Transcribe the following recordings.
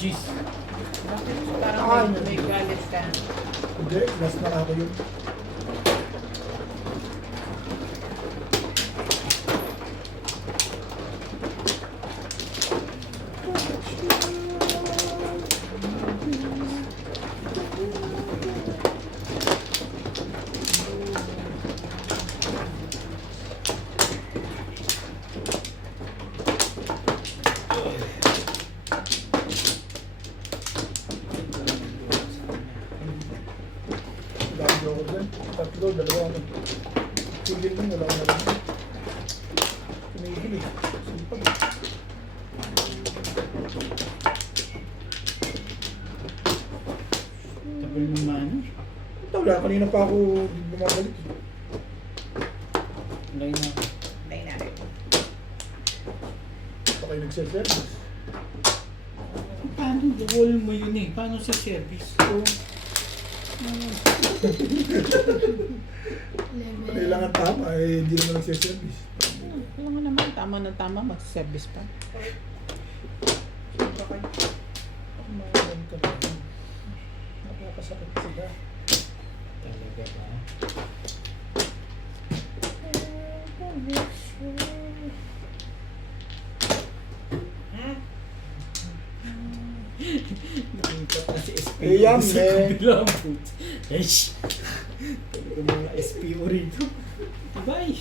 Jeez. Bakit parang may galit ka? Hindi, last na ako yun. Dami ako dyan. Tatlo, dalawa ako. Tigil mo, wala na rin. Tumigil eh. Sipag eh. Tagal naman. Wala, kanina pa ako bumabalik eh. Lay na. Lay na rin. Pa kayo nagsiservice. Paano wall mo yun eh? Paano sa service? So, Kailangan tama eh, hindi naman nagsiservice. Wala nga naman, tama na tama, mag-service pa. Kumain ka na. Nakakasakit sila. talaga ba? Nakita pa si SP. Eh, yan, sa eh. kabilang foot. Eish! Talaga mga SPO rito. Bye!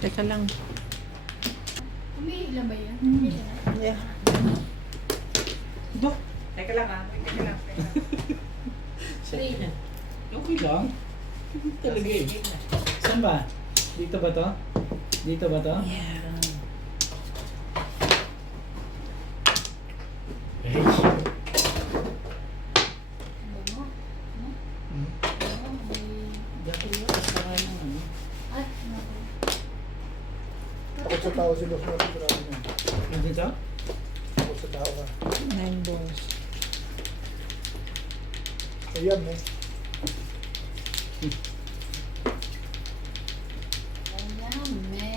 Teka lang. Umiilan ba yan? Yeah. Ba? Teka lang ah, teka lang. Three. Okay lang. Talaga eh. Saan ba? Dito ba to? Dito ba to? Yeah. Eish! Ano? Hmm. Dapat yun. Kasama ng ano. Ay, ano? Takot sa tao si Boss Martin. Grabe na. Nandito? Takot sa tao ka. 9 balls. Ayan eh. Ayan, meh.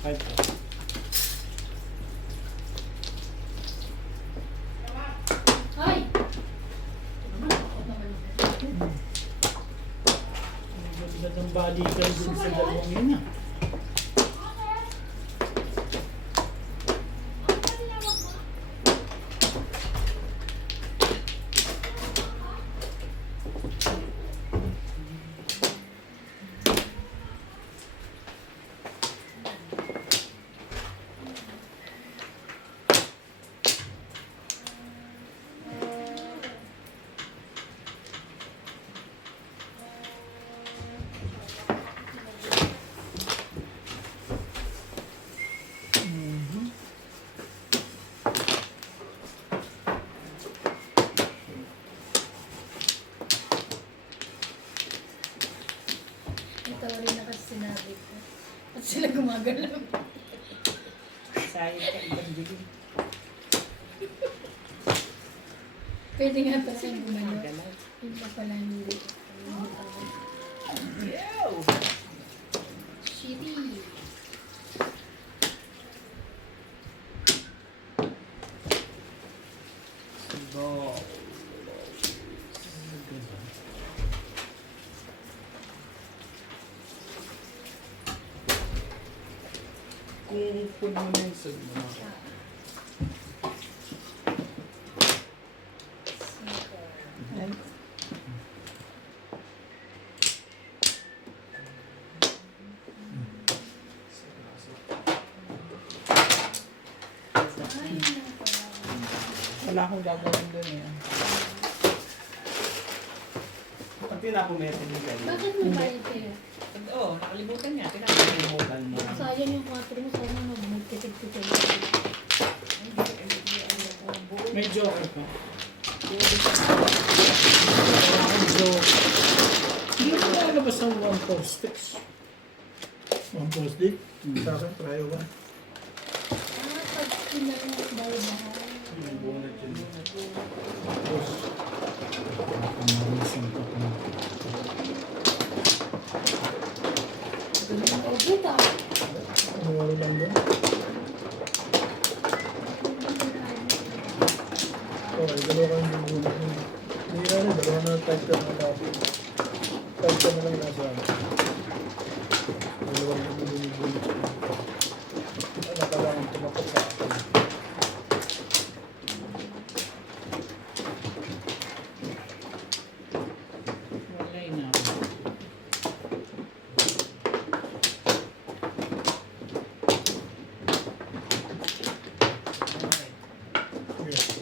Five pa. Ay! Takot naman yun. Ganda ng balikan dun sa dalawang yun ah. Itawa rin na kasi sinabi ko. At sila gumagalaw. Sayang ka ibang dilim. Pwede nga pala yung gumalaw. Galaw. Yung pa pala hindi. Yo! Shitty. Go. Kung puno na yung sag mo. Ay. Wala akong gagawin doon eh. Pag tinapo mo yung ganyan. Bakit mo ba ito? Oo, Nakalimutan niya. Kalimutan mo. Sayang yung 4 mo, sana mag-titig-titig. May joker pa. Hindi mo nakalabas ang 1-4 sticks. One post dick. Sa akin, try one. Pag pinanong bahay-bahay. Post. Pamarisan pa pa. Ganun o buta. Ano lang doon? Okay, dalawa kayong bubulat mo. Hindi na rin, dalawa na type ka na lang. Type ka na lang nasa ano. Dalawa kayong bubulat. Ano kailangan tumakot sa akin. Walay na ako. Sige.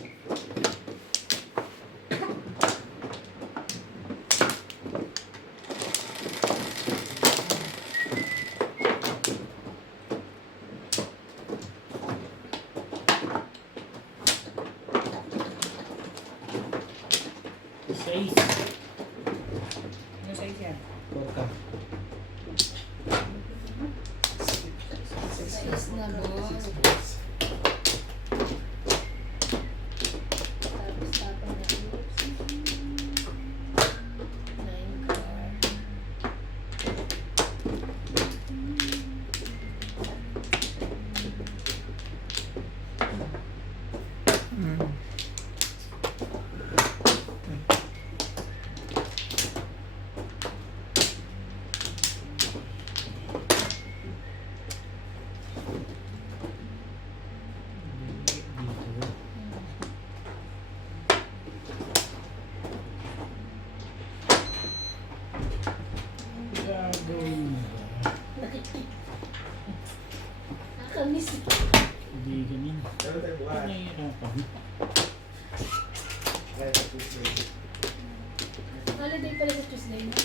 Seis. Ano size yan? Porka. Sais na boss. Tapos tapon na oops. 9 card. Gagawin mo ba? Nakakamiss. Hindi ganyan. Pag nahihirapan. Holiday pala sa Tuesday, no?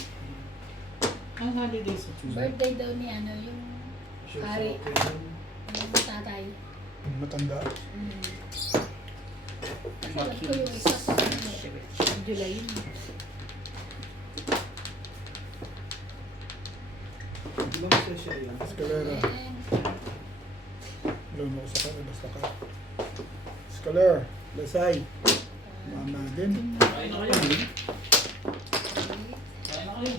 Ang holiday sa Tuesday. Birthday daw ni ano, yung pare, yung tatay. Matanda. Salat ko yung isa sa July yun. Escalera. And Alam mo ko sa kanya, basta ka. Escaler. Lasay. Mama din. Kain na kayo. Kain na kayo.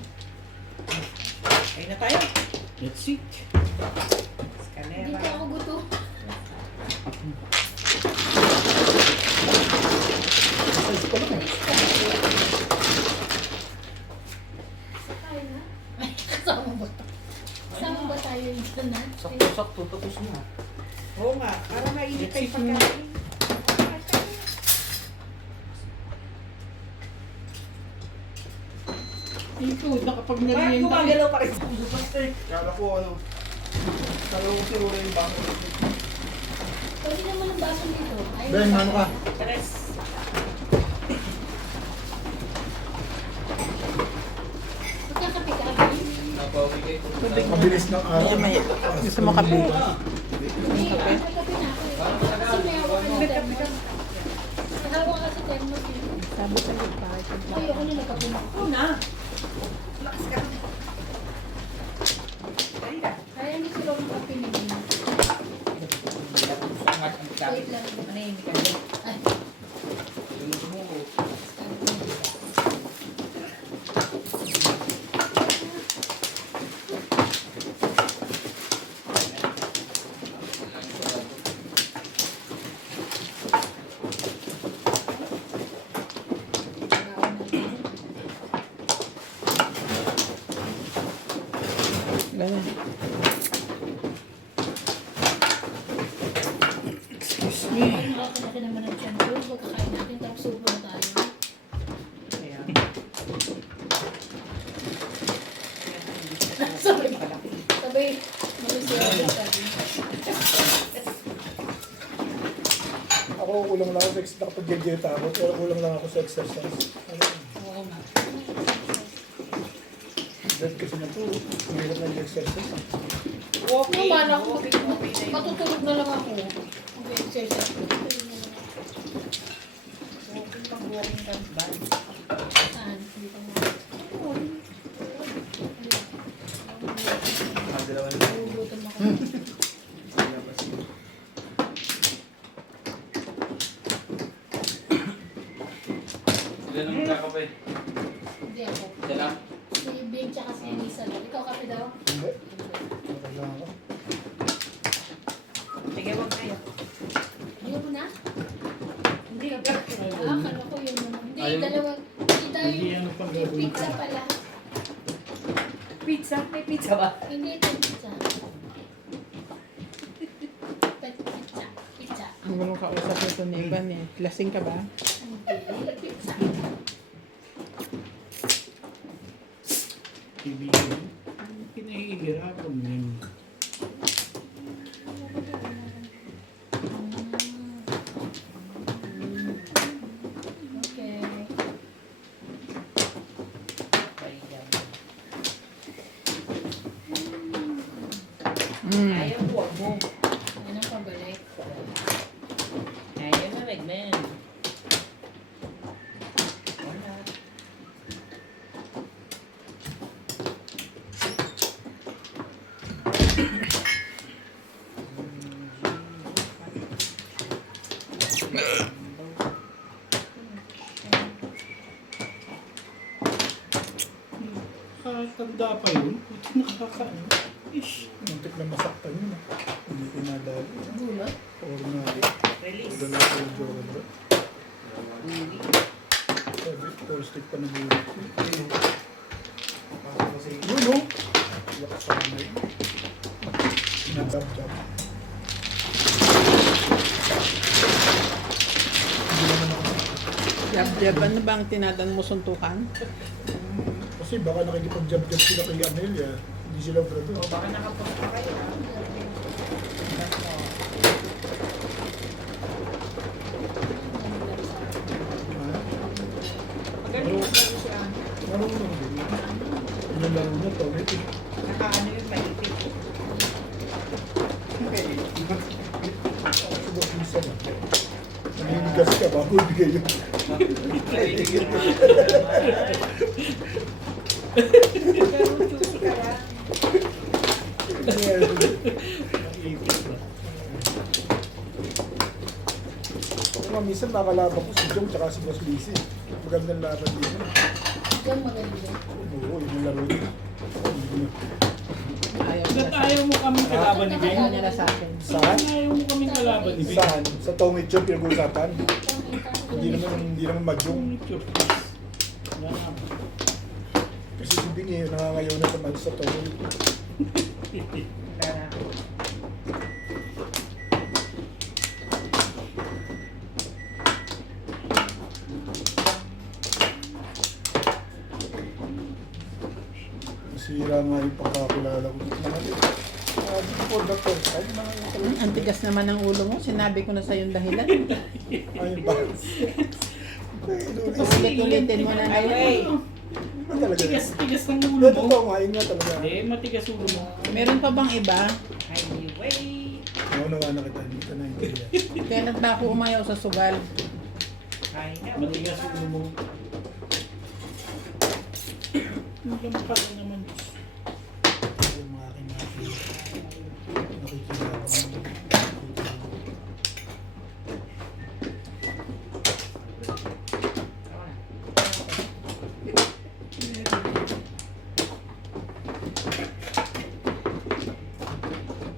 Ayun na tayo. Let's eat. hindi Escalera. pa ako gusto. Size pa lang. Sakay na? Ay, kasama ba? Kasama ba tayo yung ganun? Sakto-sakto tapos na. Oo nga, para mainit kayo Let's eat muna. pagkain. Ito, nakapag Bakit nariyan tayo. gumagalaw pa rin? Kala ko ano. Kala ko si Rura yung bako. Pwede naman ang baso dito. Ayaw Ben, na ano ka? Tres. Magkakape ka, Ben? Mabilis ng araw. Gusto mo kape? Hindi, may kape na ako eh. Kasi may hawak ka ng thermos. May hawak ka sa thermos yun. Sabi sa iyo, bakit Ayoko na nagkape na ako. na. Lakas ka. Ay ka. Kaya hindi sila ng kape ni Ben. Wait lang. Manahimik ka. Ay. Ganun. Excuse me. Ay, nakakalaki naman ang tiyan ko. Pagkakain natin, tapos subo na tayo. Kaya. Sabay. Sabay. Malusiyado sabi. Ako kulang lang ako sa nakapag-dieta ako. Pero kulang lang ako sa exercise. Oo nga. exercise kasi na to. Mahirap na exercise. Walking. Naman ako. Walking, okay na yun. Matutulog na lang ako. Mag-exercise ko. Walking pang walking ka ba? Saan? Dito mo. Nagugutom ako. Ilan ang magkakape? Hindi ako. Isa lang. Si Bing tsaka si Lisa lang. Ikaw kape daw? Hindi. Okay lang ako. Sige, wag kayo. Ayaw mo na? Hindi ka. Akala ko yun naman. Hindi, Ayaw. dalawang. Hindi tayo. Hindi ano pang Yung gagawin pizza ka. pala. Pizza? May pizza ba? Hindi ito pizza. Pizza. Pizza. Ang gulong kausap nito ni Ivan eh. Lasing ka ba? Hindi, pizza. Kaibigan. Pinahihirapan mo yun. Okay. Ayaw, huwag mo. Ano pabalik? Ayaw na, Megman. Wala. Tanda pa yun. Puti nakakaano. Ish. Muntik na masaktan yun. Hindi ko nadali. Gulot? Ordinary. Release. Doon ako yung Jordan bro. Uli. Sabi, 4 stick pa na bulit. Yun no? Lakas sa ano yun. Sinadab-dab. Hindi naman ako. Jab-jab, ano ba ang tinatan mo suntukan? Kasi baka nakikipag-jab-jab sila kay Amelia. Hindi sila brother. O baka nakapunta pa kayo. Magaling yung bago siya. Marunong din. Yung laro na to. Nakaano yung paipit. Ako ba pisa na? Nangingas ka bago bigay yun. Pero juicy ka lang. Mga minsan nakalaban ko si Jong tsaka si Boss Lizzy. Magandang laban din. Diyan magaling. Oo, yun yung laro niya. Ayaw Ba't niya. ayaw mo kaming kalaban ni Ayaw Ben? niya na sa akin. Saan? Ayaw mo kaming kalaban ni Ben? Saan? Sa Tongit yun pinag-uusapan? Hindi naman madyong. Wala. Kasi si Bingi nangangayaw na naman sa Tongit. Kaya, Nasira nga yung pagkakulala ko. Before the first time, nangangayaw talaga. ang tigas naman ng ulo mo. Sinabi ko na sa yung dahilan. Ayun ba? Ulit-ulitin mo na ngayon. Ano talaga? Tigas ng ulo Hindi, mo. totoo nga, yun nga talaga. Hindi, matigas ulo mo. Meron pa bang iba? Highway. Ano nga nakita, hindi ka naintindihan. Kaya ba ako umayaw sa sugal? Highway. Matigas ulo mo. Hindi ka makala naman. Yung mga aking nakikilala.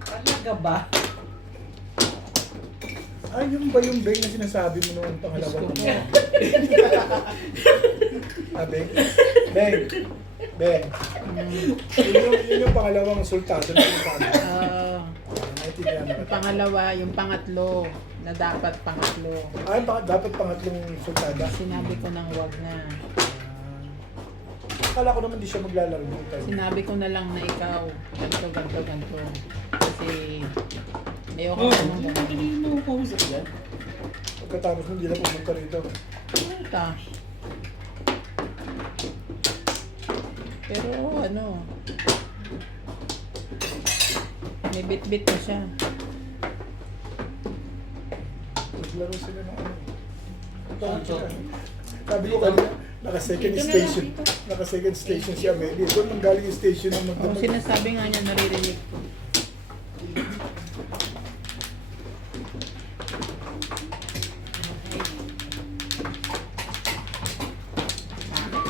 Talaga ba? Ay, yung ba yung bang na sinasabi mo noong pangalawang Gusto ko. Beng? Beng? Beng? Yun yung pangalawang sultado na sinasabi. Naintindihan na Yung kita. pangalawa, yung pangatlo, na dapat pangatlo. Ay, dapat pangatlong sultada. Sinabi ko nang wag na. Akala ko naman di siya maglalaro ng time. Sinabi ko na lang na ikaw, ganto, ganto, ganto. Kasi, ayoko Oh, na nung ganun. hindi mo kausap yan. Pagkatapos hindi na pumunta rito. Puta. Pero ano, may bit-bit na siya. Naglaro sila ng ano. Sabi ko kanina, naka-second station. Naka-second station si Amelie. Doon nang galing yung station ng Ang magdamag. sinasabi nga niya, naririnig ko.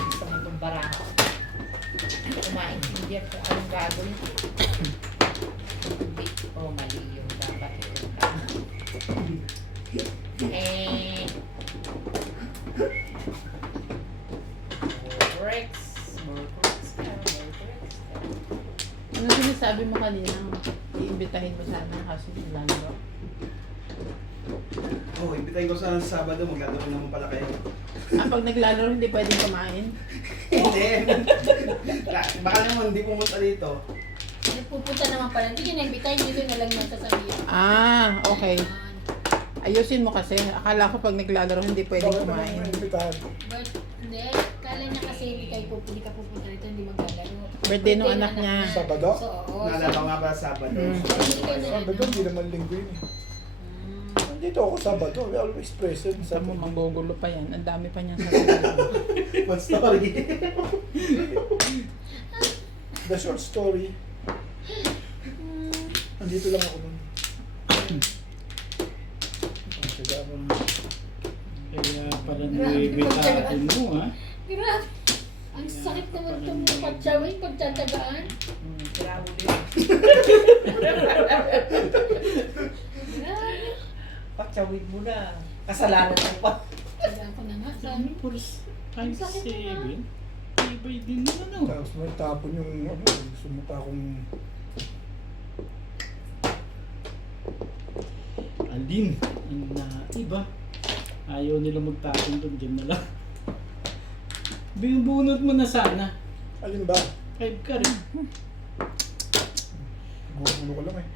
Isang itong barako. Kumaintindihan ko anong gagawin. Oh, mali yung dapat ito. Rex. Ano sinasabi mo kanina? Iimbitahin mo sana kasi lalaro. Oh, imbitahin ko sana sa Sabado, maglalaro naman pala kayo. Pag naglalaro, hindi pwedeng kumain? Hindi. Baka naman hindi pumunta dito. Pupunta naman pala. Hindi niya na-invite, dito na lang niya sasabihin. Okay. Ayusin mo kasi. Akala ko pag naglalaro, hindi pwedeng Bakit naman kumain. may imbitahan? But, hindi. Kala niya kasi hindi ka pupunta rito, hindi maglalaro. Birthday nung anak niya. Sabado? So, oo. Naalala ko nga pala Sabado. Hindi ka na. Sabado, hindi naman linggo yun eh. Nandito ako Sabado, we always present. Saan mo manggugulo pa yan? Ang dami pa niya sa One story. The short story. Nandito lang ako nun. Kaya ako na. Kaya pala naibitaan mo, ha? Grabe. Ang sakit naman itong patsawin, pagtatagaan. Grabe. Patsawin mo na. Kasalanan mo pa. Kaya ako na nga, sabi. Puros 5'7". Tibay din na, ano? Tapos may tapon yung ano, gusto mo pa akong Alin, ang iba. Ayaw nila magtapon doon, dyan na lang. Binubunot mo na sana. alin ba? 5 ka rin. Gugulo ko lang eh.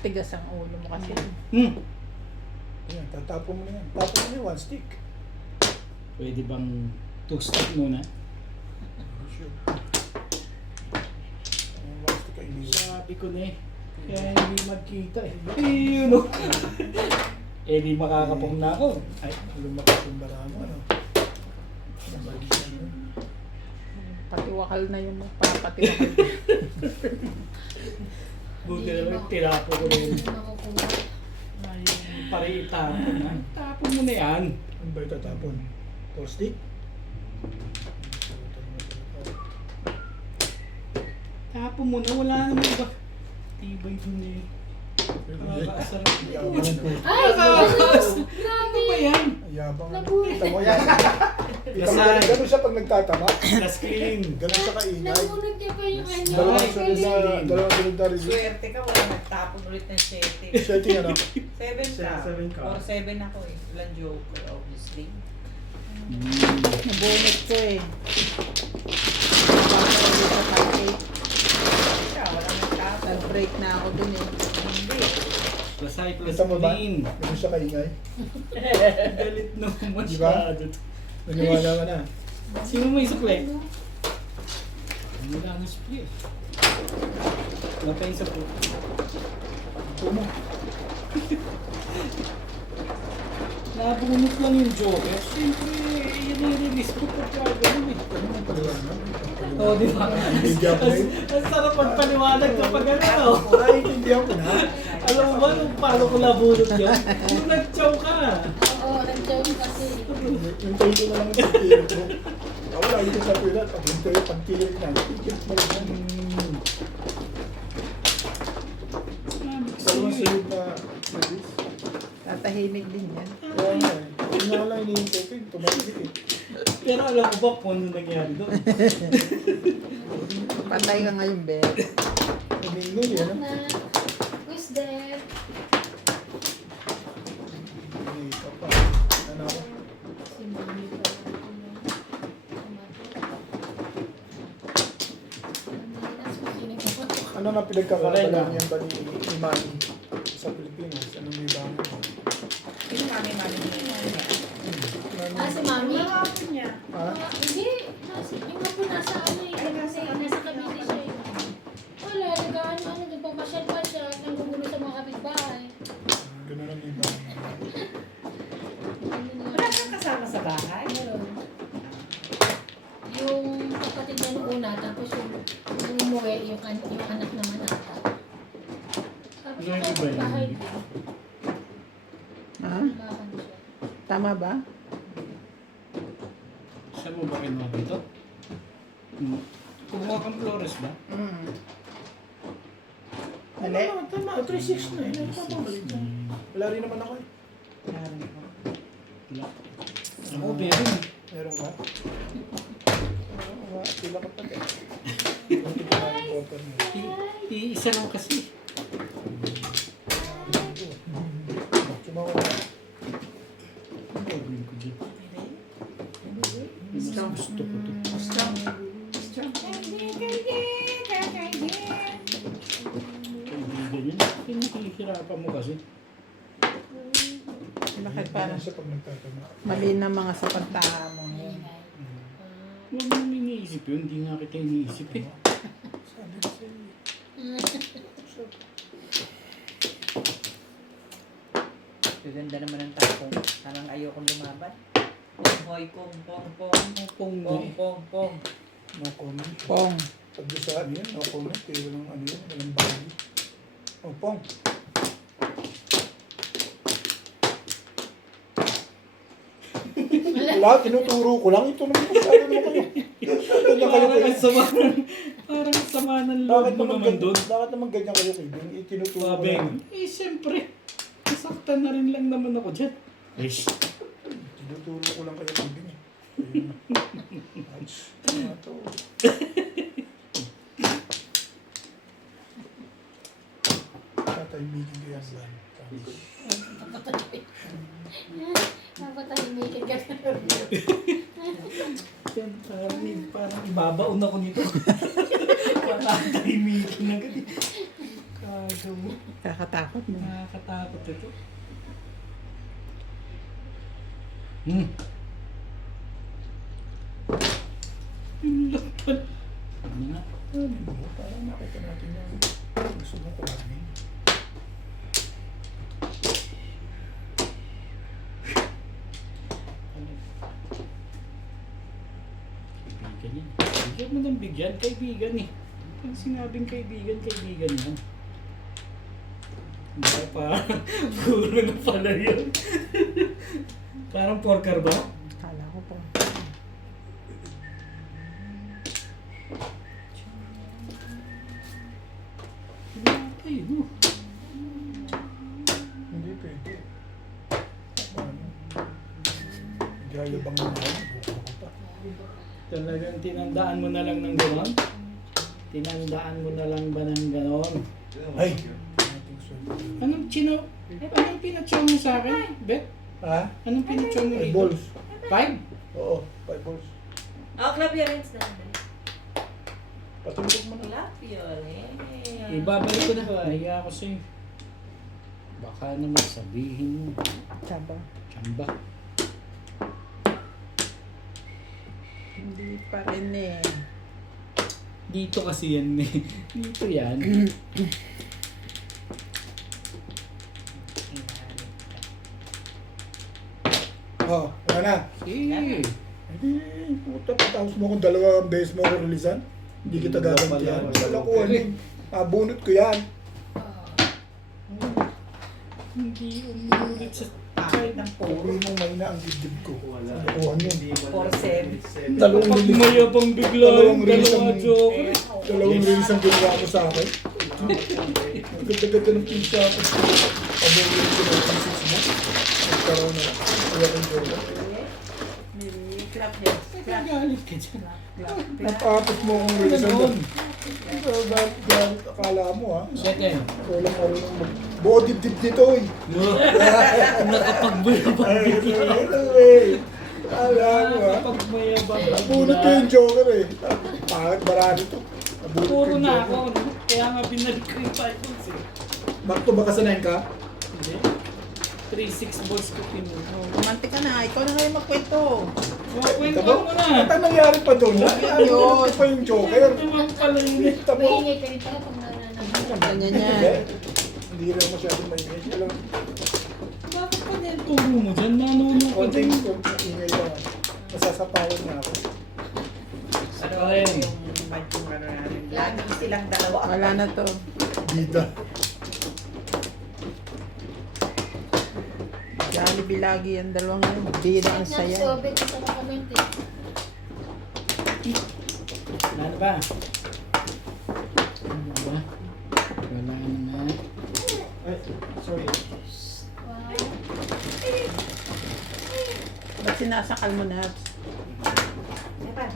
tigas ang ulo mo kasi. Ayan, tatapon mo na yan. Tapon mo na yung one stick. Pwede bang 2 stick muna? Sure. One stick ay hindi. Sabi ko na eh. Kaya hindi magkita eh. Ayun o. Eh di makakapong na ako. Ay, lumakas yung barama, ano? Patiwakal na yung papatiwakal. Buti naman tirapo ko na yun. Hindi makukuha. Ay, pare itapon na. Tapon mo na yan. Ano ba itatapon? 4 stick? Tapon mo na. Wala naman iba. Tibay dun eh. Nakakaasar. Yabang po. Ay! Ano ba yan? Yabang. Nabuhay. Kita mo yan. Kita mo yan. Ganun siya pag nagtatama. That's clean. Ganun siya kaingay. Namunod niya pa yung ano. Dalawang sunod na review. Swerte ka, wala nagtapon ulit ng 7. Setting ano? 7 ka. 7 ka. Or 7 ako eh. Walang joker, obviously. Nabunot ko eh. Nabunot sa pancake. Ikaw, walang nagtapon. Nag-break na ako dun eh. Hindi. Lasay plus Kita mo ba? clean. Ganun siya kaingay. Galit na Diba? masyado. Naniwala ka na. Sino may sukle? Wala na sukle. Wala pa yung sukle. Tumo. Nabunot lang yung Joker. Siyempre, yun yung release ko pagka gano'n eh. Ano ang paliwanag? Oo, di ba? Naiintindihan ko na yun. Ang sarap magpaliwanag kapag gano'n. Naiintindihan ko na. Alam mo ba nung paano ko nabunot yan? Yung nag-chow ka. Oo, nag-joke kasi. Yung tayo ko na lang yung pagkilit mo. Ako lagi ko sa pilat. Pag yung tayo pagkilit na, ikilit mo lang. Dalawang sunod na release. Tatahimik din yan. Kaya nga eh. Yun nga lang iniintay ko. Tumahimik eh. Pero alam mo ba kung ano nangyari doon? Patay ka ngayon, Ben. Umingoy eh. Ano? Na, who's there? Ito pa. Ano ako? Si Mami pa. Ano na pinagkakabalahan yan ba ni Manny sa Pilipinas? Anong may bangan? Sino mami? Ah, si Mami? Nakapin niya. Ha? Hindi. Yung hapon nasa ano eh. Nasa Cavite siya eh. Wala, nag-ano, nagpapasyal pa siya. Nanggugulo sa mga kapitbahay. Ganun ang iba. Wala kang kasama sa bahay? Meron. Yung kapatid niya nung una, tapos yung umuwi, yung anak naman ata. Tapos Ano yung yung iba yun? kapitbahay, Ha? bahan siya. Tama ba? Saan mo ba kinuha dito? Kumuha kang Flores ba? Mm. Mali? Tama, 3-6 na eh. Nagpapabalik na. Wala rin naman ako eh. Wala. Ako, meron eh. Meron ka? Oo, pila ka pa din. Hindi ko na important niya. Isa lang kasi. Sumawa na. Ang gagawin ko dyan? Strong. Gusto ko to. Strong. Strong. Kaibigan yun. Pinakihirapan mo kasi. Bakit Parang parang siya pag nagtatama. mali na mga sapantaha mo. Huwag mo iniisip yun. Hindi nga kita iniisip eh. Sabi ko sa'yo. Gaganda naman ang tako. Parang ayokong lumaban. Pong, hoy, pong, pong, pong. Pong Pong, pong, pong. No comment. Pong. Pag doon sa ano yan, no comment. Kaya walang ano yan, walang bagay. Oh, Pong. Wala, tinuturo ko lang. Ito naman masyado naman kayo. Ganyan kayo Parang kayo. ang sama. Parang ang sama ng loob Bakit mo naman naman ganyan? doon. Bakit naman ganyan kayo kayo? Itinuturo ko Babeng. lang. Eh, siyempre. Nasaktan na rin lang naman ako dyan. Ish. Tinuturo ko lang kayo kayo. Ouch. Ano to? Tatahimikin ko yan ba? Napatahimikin ka na. Yan, parang ibabaon ako nito. Parang tahimikin na gani. Kagaw mo. Kakatakot mo. Nakakatakot ito. Yung lakpan. Ano nga? Ano mo? Parang nakita natin yung gusto mo kumain. Kaibigan yan. Bigyan mo ng bigyan. Kaibigan eh. Pag sinabing kaibigan, kaibigan yan. Hindi pa. Puro na pala yun. Parang porker ba? Kala ko po. Ay, no. Hindi pwede. Ano? Gaya bang naman? Buko ko pa. Talagang tinandaan mo na lang ng gano'n? Tinandaan mo na lang ba ng gano'n? Ay! Ating sweldo. Anong pinatsaw mo sa akin, Bet? Ha? Anong pinatsaw mo 5 dito? balls. 5? Oo, 5 balls. Oh, club yarins na. Patulog mo na. Club yarins. Ibabalik ko na. Nahiya ako sa'yo. Baka naman sabihin mo. Taba. Tsamba. Hindi pa rin eh. Dito kasi yan eh. Dito yan. Oh, wala na. Eh. Hindi, puta, tapos mo kung 2 beses mo ako releasean. Hindi kita gagantihan. Wala ko ano yun. Bunot ko yan. Hindi umulit sa kahit ng Puri mong mahina ang dibdib ko. Nakuha niyo. 4-7. Dalawang Kapag release. mayabang bigla Dalawang yung release dalawa ang- joker. Dalawang release ang ginawa mo sa akin. Ang ganda-ganda ng pizza ako. Pabawin ko ng pieces mo. Nagkaroon na. Kaya kong joke. Club yarins. Nagagalit ka dyan. Napapot mo akong release ang Ganon. Dahil akala mo ha. Second. Walang marunong mag... Buo dibdib nito eh. Nakapagmayabang bigla. Alam mo ha. Nakapagmayabang Bunot ko yung joker eh. Pangit marami to. Nabunot ko Puro yung na joker. ako. Kaya nga binalik ko yung 5 points eh. Back to back ka sa 9 ka? Hindi. 3-6 balls ko mo. Oh, romantic ka na. Ikaw na ngayon magkwento. Kwento Tabo? mo na. At ang nangyari pa doon? Yun. Ito pa yung joker. Naman pala yun. Tabo? Maingay ka rin pala pag nananamit. Ganyan Hindi. yan. Hindi rin masyadong maingay. Alam, Bakit pa din turo mo dyan? Nanunong ko konting dyan. ingay lang. Masasapawan na ako. Ano Ayun. yung yung ano namin. Lagi silang dalawa. Wala na to. Bida. Jollibee lagi ang dalawang yun. Bida ang Saya. saya. Sobek sa mga comment eh. Ano ba? Ano ba? Wala na. Ay, sorry. Wow. Ba't sinasakal mo na? Diba?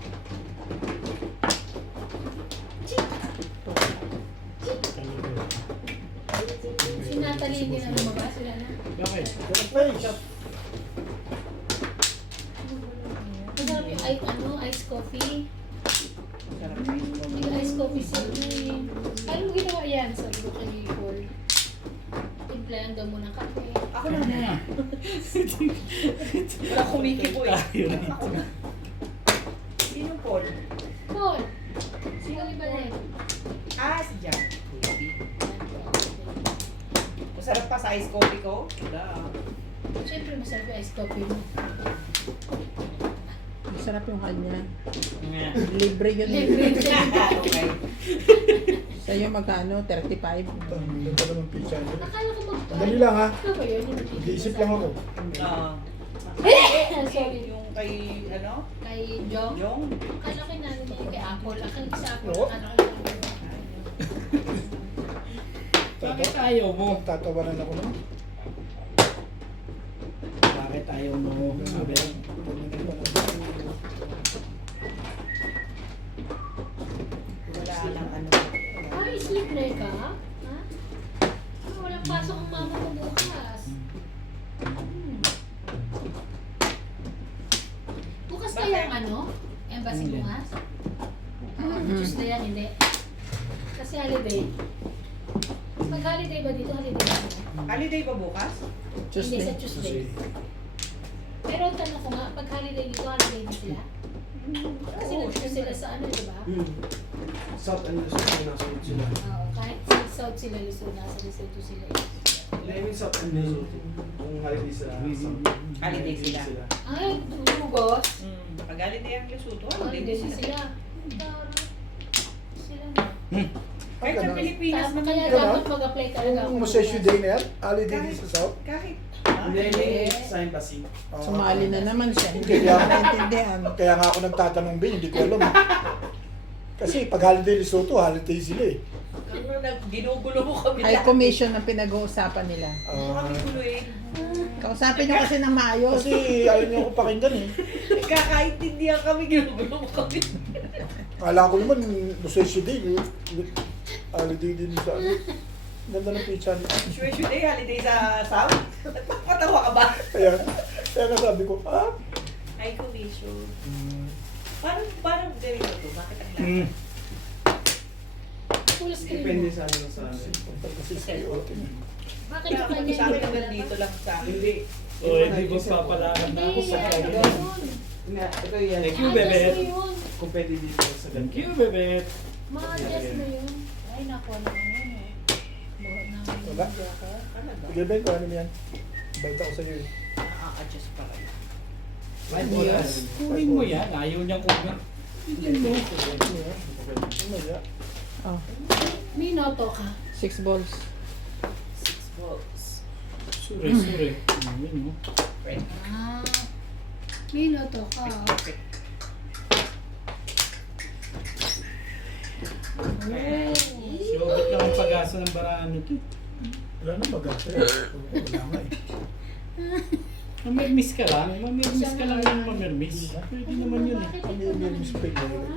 Si Natalie hindi na lumabas. Wala na. Bakit? Face. Masarap yung iced coffee. Sarap na yun. Yung iced coffee sa paano mo ginawa yan? Sabi ko kay Paul. Timplahan daw mo ng kape. Ako na. Wala kumikibo eh. Tayo na. Ako na. Sino Paul? Paul! Sino iba na yun? Ah, si Jack. Masarap pa sa ice coffee ko? Wala. Siyempre masarap yung iced coffee mo. Masarap yung kanya. Nga. Libre yun. Libre siya. Okay. Sa'yo magkano? 35? Ang ganda ng pizza. Akala ko Dali lang ha. Ano ba yun? Nag-iisip lang ako. Sorry. Yung kay, ano? Kay Jong. Jong? Akala ko yung nanin niya kay Apple. Akala ko sa Apple. Oo. Akala ko yung nanin. Bakit ayaw mo? Tatawanan ako naman. Bakit ayaw mo? Sabi. Wala lang ano. Ay, sleep na ka? Ha? Ah, walang pasok ang mama ko bukas. Bukas kaya ang ano? Embassy Hindi. bukas? Tuesday yan, hindi. Kasi holiday. Pag holiday ba dito, holiday ba? Holiday ba bukas? Hindi sa Tuesday. Tuesday. Pero ang tanong ko nga, pag holiday dito, holiday ba sila? Kasi Oo, nandito syempre. sila sa ano, di ba? South and Luzon, nasa sila. Oo, kahit sa South sila, Luzon, nasa Luzon sila. I mean, South and Luzon. Kung holiday sa South. Holiday sila. Ay, boss. Pag holiday ang Lesotho, Holiday holiday sila. sila. Sila. Kahit sa Ganun. Pilipinas Tama, naman. kaya Ganun? dapat mag-apply talaga ako. Yung Musesyo Day na yan, holiday din sa South. Kahit. Hindi, sa embassy. Sumali na naman siya. Hindi Kaya, ko naintindihan. kaya nga ako nagtatanong din, hindi ko alam. Kasi pag holiday Lesotho, holiday sila eh. Ginugulo mo kami High commission ang pinag-uusapan nila. Kami gulo eh. Kausapin nyo kasi ng maayos. Kasi ayaw niyo ako pakinggan eh. Kakaintindihan kami, ginugulo mo kami. Akala ko naman, Musesyo Day, holiday din sa ano. Ganda ng pizza niya. Shweshu Day, holiday sa South. Patawa ka ba? Kaya nga sabi ko, High commission. Parang ganito to. Bakit ang lahat? Hmm. Full screen Depende mo. sa ano sa ano. kasi sa'yo. Bakit Kaya sa kami kanya sa akin hindi hanggang wala dito pa? lang sa akin. Hindi. O, hindi ko papalakan na ako sa Hindi, kanya. yun. Hindi, ito yan. Thank you, Adjust Bebet. mo yun. Kung pwede dito sa Thank ganito. you, Bebet. Ma-adjust mo yun. Ay, naku, ano yun eh. Buhat na Wala. Talaga. Sige Ben, kung ano yan. Bait ako sa'yo eh. Na-adjust pa rin. Yes. Kunin mo yan. Ayaw niyang kunin. Kunin mo. Ano yan? Oh, May noto ka. 6 balls. 6 volts. Sure. Ayun, no? Ah, may noto ka. Si Obet lang ang pag-asa ng baraan nito. Wala na mag-asa eh. Wala nga eh. Mamirmis ka lang. Mamirmis ka lang yung mamirmis. Pwede naman yun eh. Ang yung mistake na yun.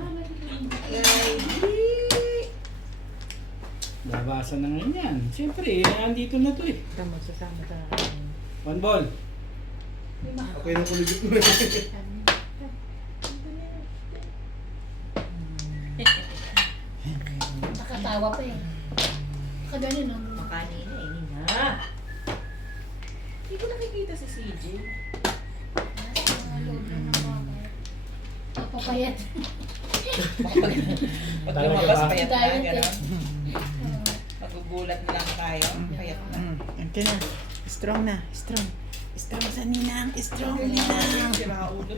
Labasan na ngayon yan. Siyempre, andito na to eh. Tama, sasama ka. 1 ball. Okay na kuligit mo. Nakatawa pa eh. Nakaganon no? Kanina, hindi na. Hindi ko nakikita si CJ. Mga loob lang ng bagay. Papapayat. Pag Talaga lumabas, ba? payat na, Diet gano'n. Oo. Magugulat na lang tayo. Payat na. Okay na. Strong na. Strong. Strong sa ninang. Strong ninang. Sira ulo.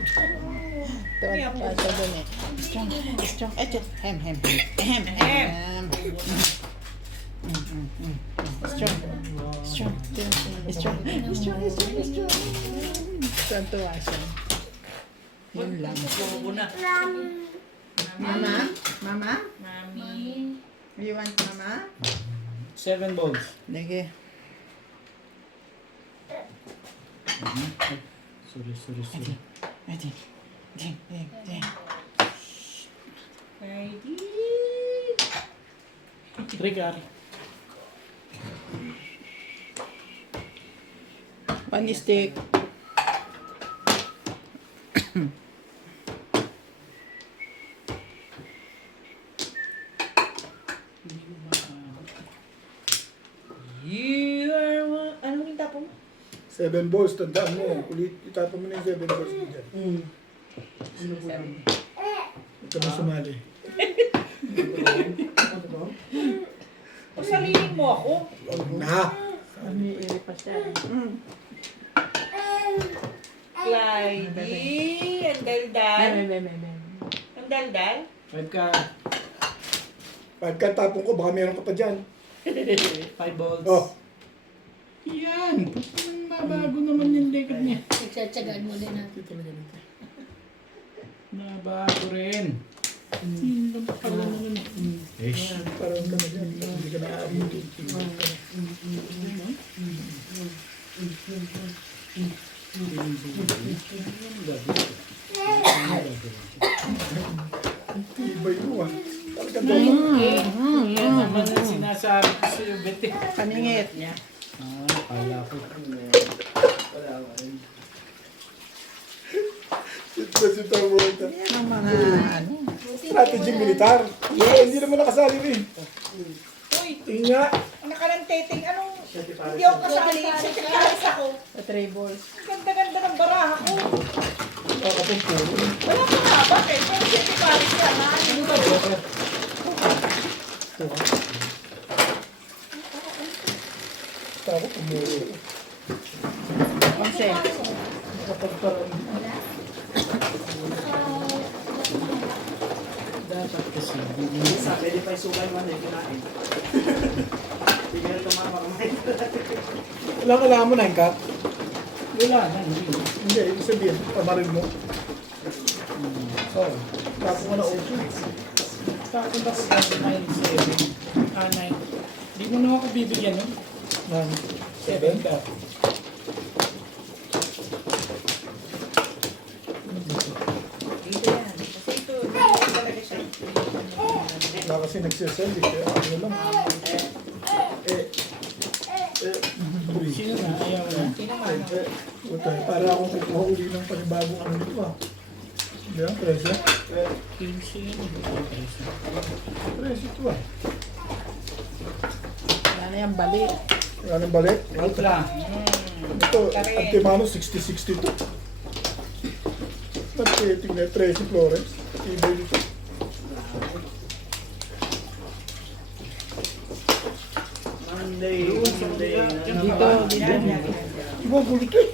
Tuwad pa siya doon eh. Strong. Strong. Eto. Hem, hem, hem. Hem, hem. Strong. Strong. Strong. Strong. Strong. Strong tuwa siya. Yun lang. Bobo na. Mama? Mama? Mami. You want mama? 7 balls. Lagi. Sorry. Ready. Ding, ding, ding. Heidi. Trigger. One stick. You are one. Anong yung tapo mo? 7 balls, tandaan mo. Ulit, itapon mo na yung 7 balls mo dyan. Huwag ka na sumali. Pasalinin mo ako. Na! Umiiri pa siya. Clyde. Ang daldal. Ang daldal. 5 ka. Pagkatapon ko, baka meron ka pa dyan. 5 balls. Oh, Yan. Nabago naman yung likod niya. Nagtsatsagaan mo din ha. ito talaga nito. Nabago rin. Sino pa pala naman? Ish. Parang ka na dyan. Hindi ka na aabutin. Ibay mo ah. Talagang dalawa. Yan naman ang sinasabi ko sa'yo, Betty. Paningit niya. Kala ko. Sita mo ito. Yan ang mga ano. Strategy militar. Yes. Hindi naman nakasali rin. Uy, Tingnan. anak ka ng teting. Anong... Hindi ako kasali. Secretaris ako. Sa tray balls. Ang ganda-ganda ng baraha ko. Nakakapumpuro. Wala pa nga ba? Eh, kung secretaris ka na. Ano ba? Tako pumuro. Onse. Nakapagparang. Dapat kasi. Pwede pa isukay mo na yung kinain. Hindi ka na tumama kumain. Kailangan mo na yung cut. Wala na. Hindi. Hindi, ibig sabihin, pamarin mo. Oo. Tapos mo na okay. Tapos ako kasi 9, 7. 9. Hindi mo na ako bibigyan nun. Ng 7 ka. Dito yan. Kasi ito, dito talaga siya. Wala kasi nagsisend eh. Kaya ano lang. Uy. Sino na? Ayaw na. Sino man? Puta, para akong kukuha uli ng panibagong ano dito ah. Hindi ah, presyo. 15 yun. Presyo ito ah. Wala na yung bali. Wala nang balik. Out lang. Ito, Antimano 60-62. Nagtiting na Tracy Flores. Ibay dito. Monday. Dito, dito. Iba gulit eh.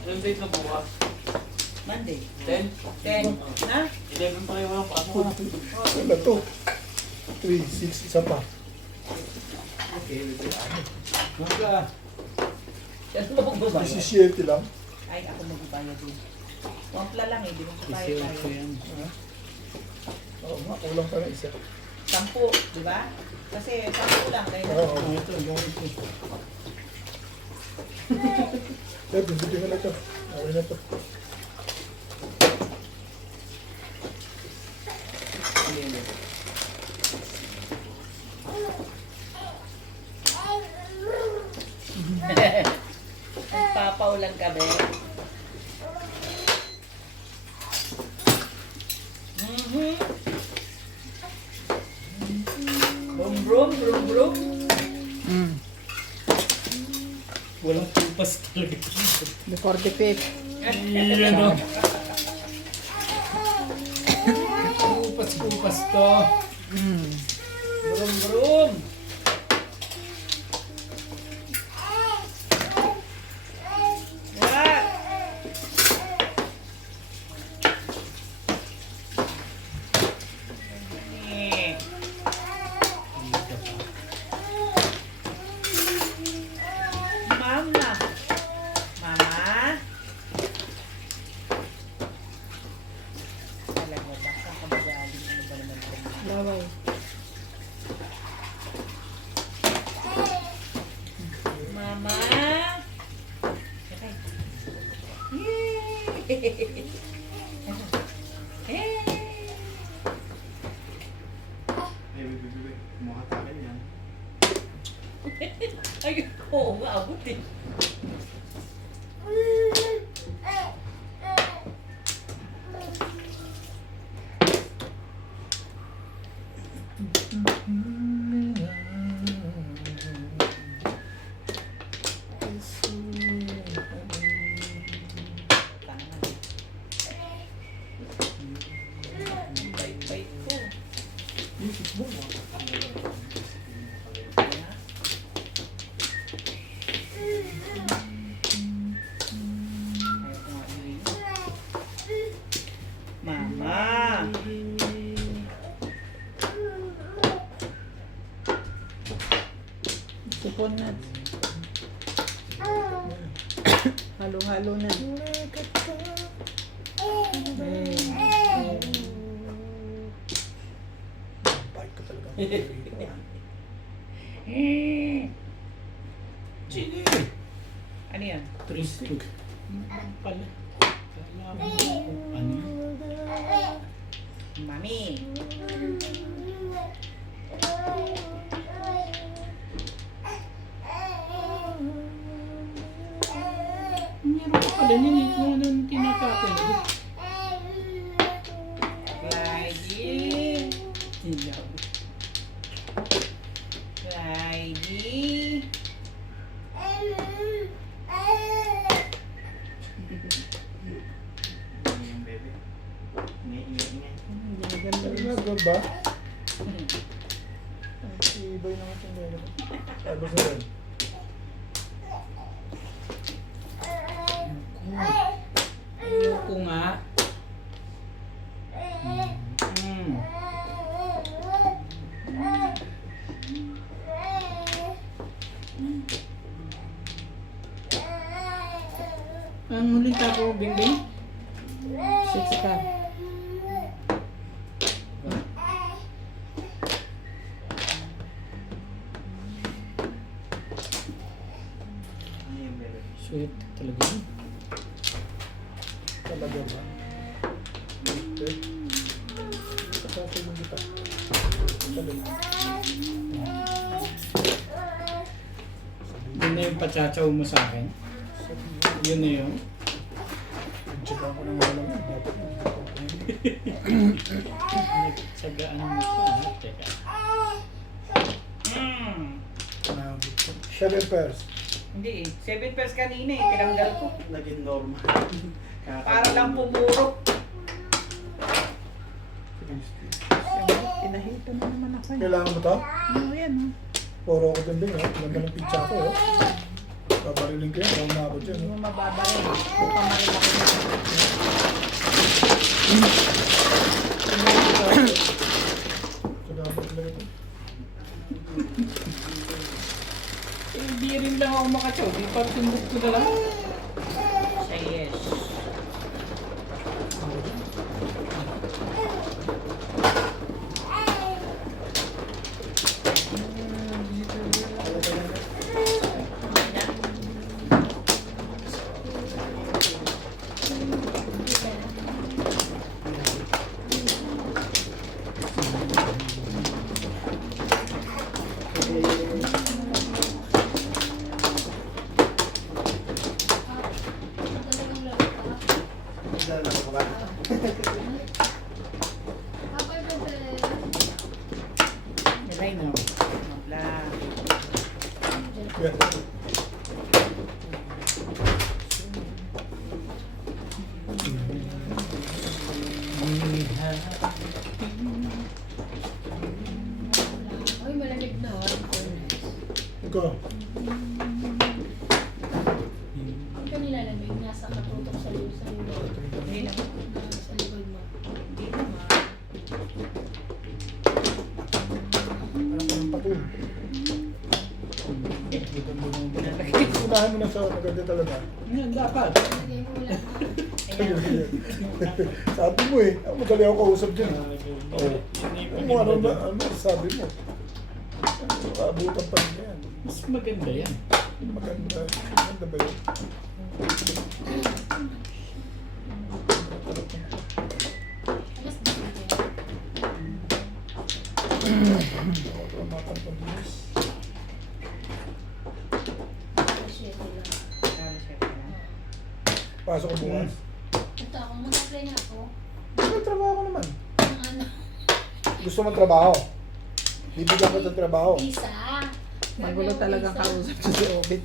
Anong date na bukas? Monday. 10? 10. Ha? 11 pa kayo walang pasok. Wala to. 3, 6, isa pa. Out ka. Yan mo magbabayad. 17 lang. Ay, ako magbabayad din. Wampla lang eh, di mo Kasi tayo ako tayo. yan. Oo nga, kulang pa na isa. 10, di ba? Kasi 10 lang. Dahil Oo. Oh, ito. Gamit ko. Kaya pindutin mo na ito. Okay na to. Papaulan ka ba? Brum brum brum brum. Mm. Walang 2 Kupas talaga. Before the fifth. Yan o. Kupas to. Brum brum. Wala. Eh. Mama. Mama. Alam mo ba, saan ka magaling? Ano ba naman ito? Laway. Mama. Yay! Hey! Kumuha tayo yan. Ay, oo nga, abot eh. Bait-bait ko. Yung Facebook mo. Mama. Sipon na. Halo-halo na. Bike ko talaga. Sige. Ano yan? Tristig. Pala. Kailangan ko. Ano? Mami. Meron ka pala niya. Nung tinatapin. Lagi. Ilaw. Lagi. Yung bebe. Ingay-ingay. Talaga ba? Ibay naman itong gano'n. Sabi ko rin. Ayoko nga. Ang huling tapo, Bingbing? 6 ka. Ano yung bebe? Sweet talaga yun. Talaga ba? Okay. Kasasay mo kita. Sabi. Yun na yung pachachaw mo sa akin. Yun na yun. Check ako ng wala mo. Dapat mo. Nagsagaan mo siya. Teka. Mm. 7 pairs. Hindi eh. 7 pairs kanina eh. Tinanggal ko. Naging normal. Para lang pumuro. Pinahita na naman ako. Kailangan mo to? Ano yan? Puro ako dyan din. Ganda ng pizza ko. Babarilin ko yan. Kung umabot yan. Hindi mo mababarin. Pupamaril ako na. Dapat talaga ito. Eh, di rin lang ako makachaw. Di pa tundok ko na lang. Say yes. Talagang laro ka. Dala ko ba? Happy birthday. Ilay na. Wala. Yan. Ikaw. Huwag ka nilalamig, nasa katutok sa iyo. Hindi naman. Sa likod mo. Hindi naman. Alam ko ng patul. Unahan mo na sa maganda talaga. Yan, dapat. Lagay mo lang. Sabi mo eh. Madali ako kausap dyan. Oo. Ano sabi mo? Abutan pa rin yan. Mas maganda yan. Maganda. Maganda ba yun? Alas dito yan. Ako ito ang mapapabilis. Alas 7 lang. Kaya siya pala. Pasok ko bukas. Punta ako, mag-apply na ako. Trabaho ko naman. Ang ano, Gusto mo trabaho? Bibigyan ko ng trabaho. visa. Magulo talagang kausap siya si Obit.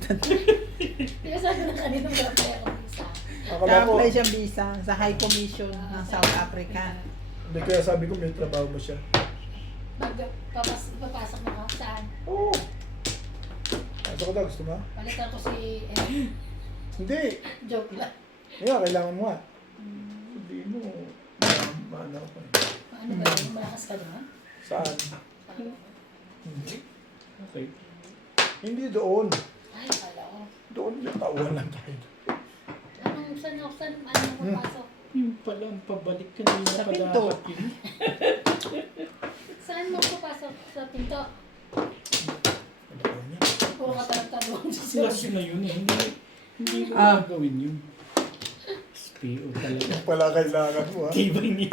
Di ba sabi na kanina mag-apply ako visa? Akala ko, Ka-apply siya visa sa High Commission ng South Africa. hindi kaya sabi ko may trabaho ba siya? Ipapasok mo ako saan? Oo. Pasok ko daw, gusto mo? Palitan ko si Hindi. joke lang. Kaya kailangan mo nga. Hindi mo. Maano ko eh. Ano ba yun? Malakas ka doon? Saan? Ano? Hindi. Okay. Hindi doon. Ay, kala ko. Doon yung tauhan lang tayo. Saan mo papasok? Yung pala, ang pabalik ka na Sa pa pinto. dapat yun. Saan mo papasok? Sa pinto? Ano ba niya? Puro katarang-tarong sa Plus na yun eh. Hindi ko gawin yun. SPO talaga. Yung pala kailangan mo ha. Tibay niya.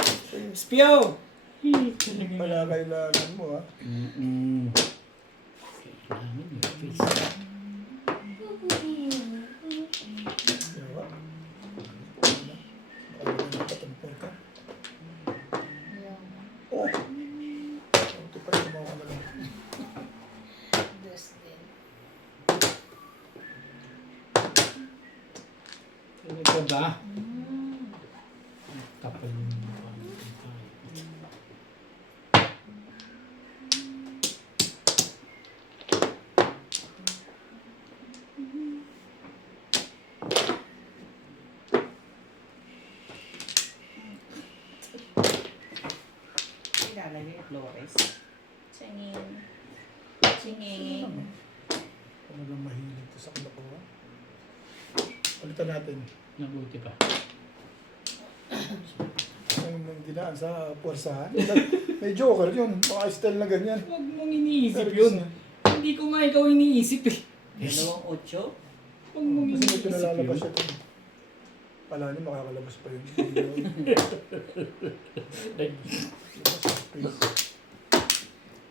SPO! Talaga Pala kailangan mo ha. Kailangan yung face. Diba? Nakalimutan ka. Oh! Ito pa yung mga kanila. Diyos din. Talaga ba? Kapal yung mukha ng tayo. Ilalagay yung Flores. Singing. Talagang mahilig ko sa kalakuhan. Palitan natin. Nabuti pa. Ang dinaan sa puwersahan. May joker yun. Mga style na ganyan. Huwag mong iniisip yun. Hindi ko nga ikaw iniisip eh. 2-8. Huwag mong Kasi may iniisip pinalalabas yun. siya ito. Pala niya makakalabas pa yun.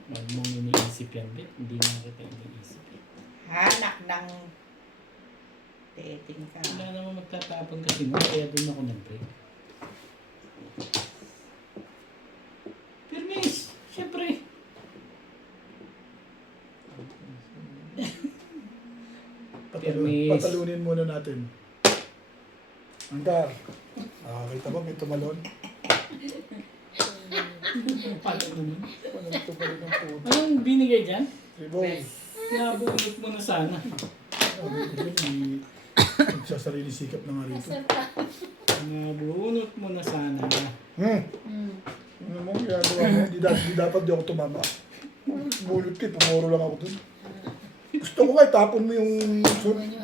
Huwag mong iniisip yan, Bet. Hindi nga kita iniisip. Hanak ng teting ka. Wala naman magtatapang kasi mo, kaya doon ako nag-break. Permis! Siyempre! Permis. Patalunin muna natin. Angkar. Nakakita ba may tumalon? Paano naman? Walang tumalon ng puto. Anong binigay dyan? Ribong. Nabulot mo na sana. Nagsasarili sikap na nga rito. Nasaan ka? Nabunot mo na sana. Ano mo ginagawa mo? Di dapat di ako tumama. Bulot ka, pumuro lang ako dun. Gusto ko nga itapon mo yung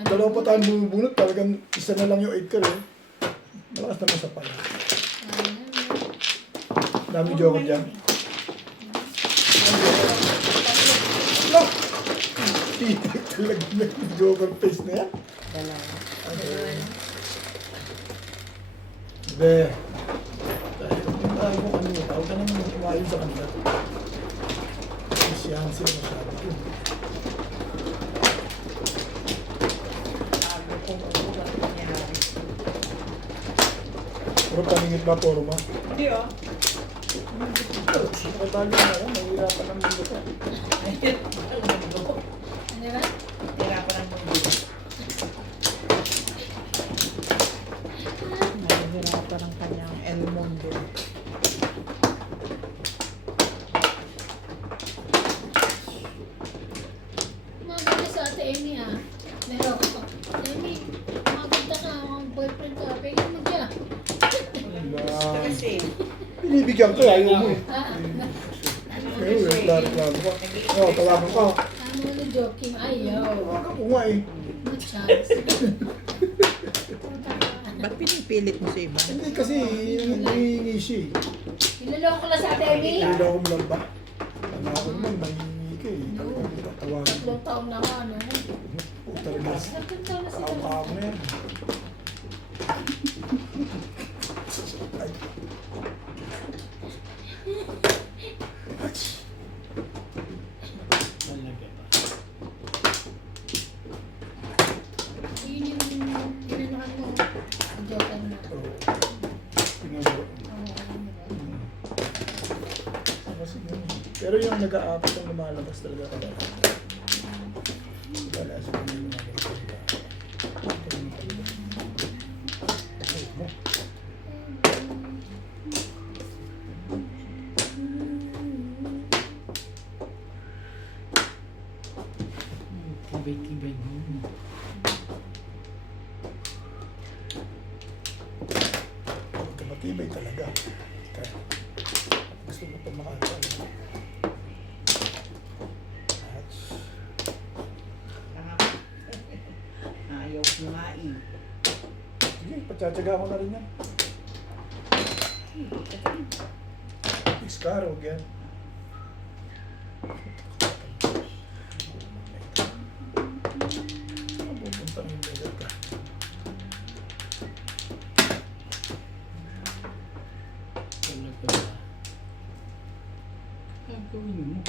dalawa pa tayo bumubunot. Talagang isa na lang yung 8 ka rin. Malakas naman sa pala. Dami joker dyan. Ala! Titik talaga na yung joker face na yan. Dalawa. Be. Tayo mo kanina. Huwag ka naman umayon sa kanila. Isyahan sila masyado. Sabi ko, ano nangyari? Puro paningit ba, puro ma? Hindi oh. Nakatali na yan. Mahirapan ng mundo ka. Ano ba? Tira ko ng mundo. Nahihirapan ang kanyang El Mundo. Maganda bibigyan ko, ayaw mo eh. Ngayon, klaro ka. Oo, tawagan ka. Ano na joking? Ayaw. Tawagan ko nga eh. No chance. Ba't pinipilit mo sa iba? Hindi kasi, nangihingi siya eh. Niloloko ko lang sa ate Amy. Niloko mo lang ba? Ano ako naman, nangihingi ka eh. Tawagan ko. 3 taon na nga, ano. Talaga. 3 taon na sila. Kaong-kaong na yan. Ay. Talaga ba? Yun yung ginanakan mo. Joker na. Oo. Tinuro. Oo. Kasi yun eh. Pero yung nag-aapat ang lumalabas talaga ka. Wala sa mga lumalabas talaga. Ay, mo. Tibay-tibay mo. Matibay talaga. Kaya, gusto mo pa makakala. Ayaw ko nga eh. Sige, patsatsaga ko na rin yan. Iskaro, yan. Pupunta ng dagat ka. Talaga ba? Gagawin mo.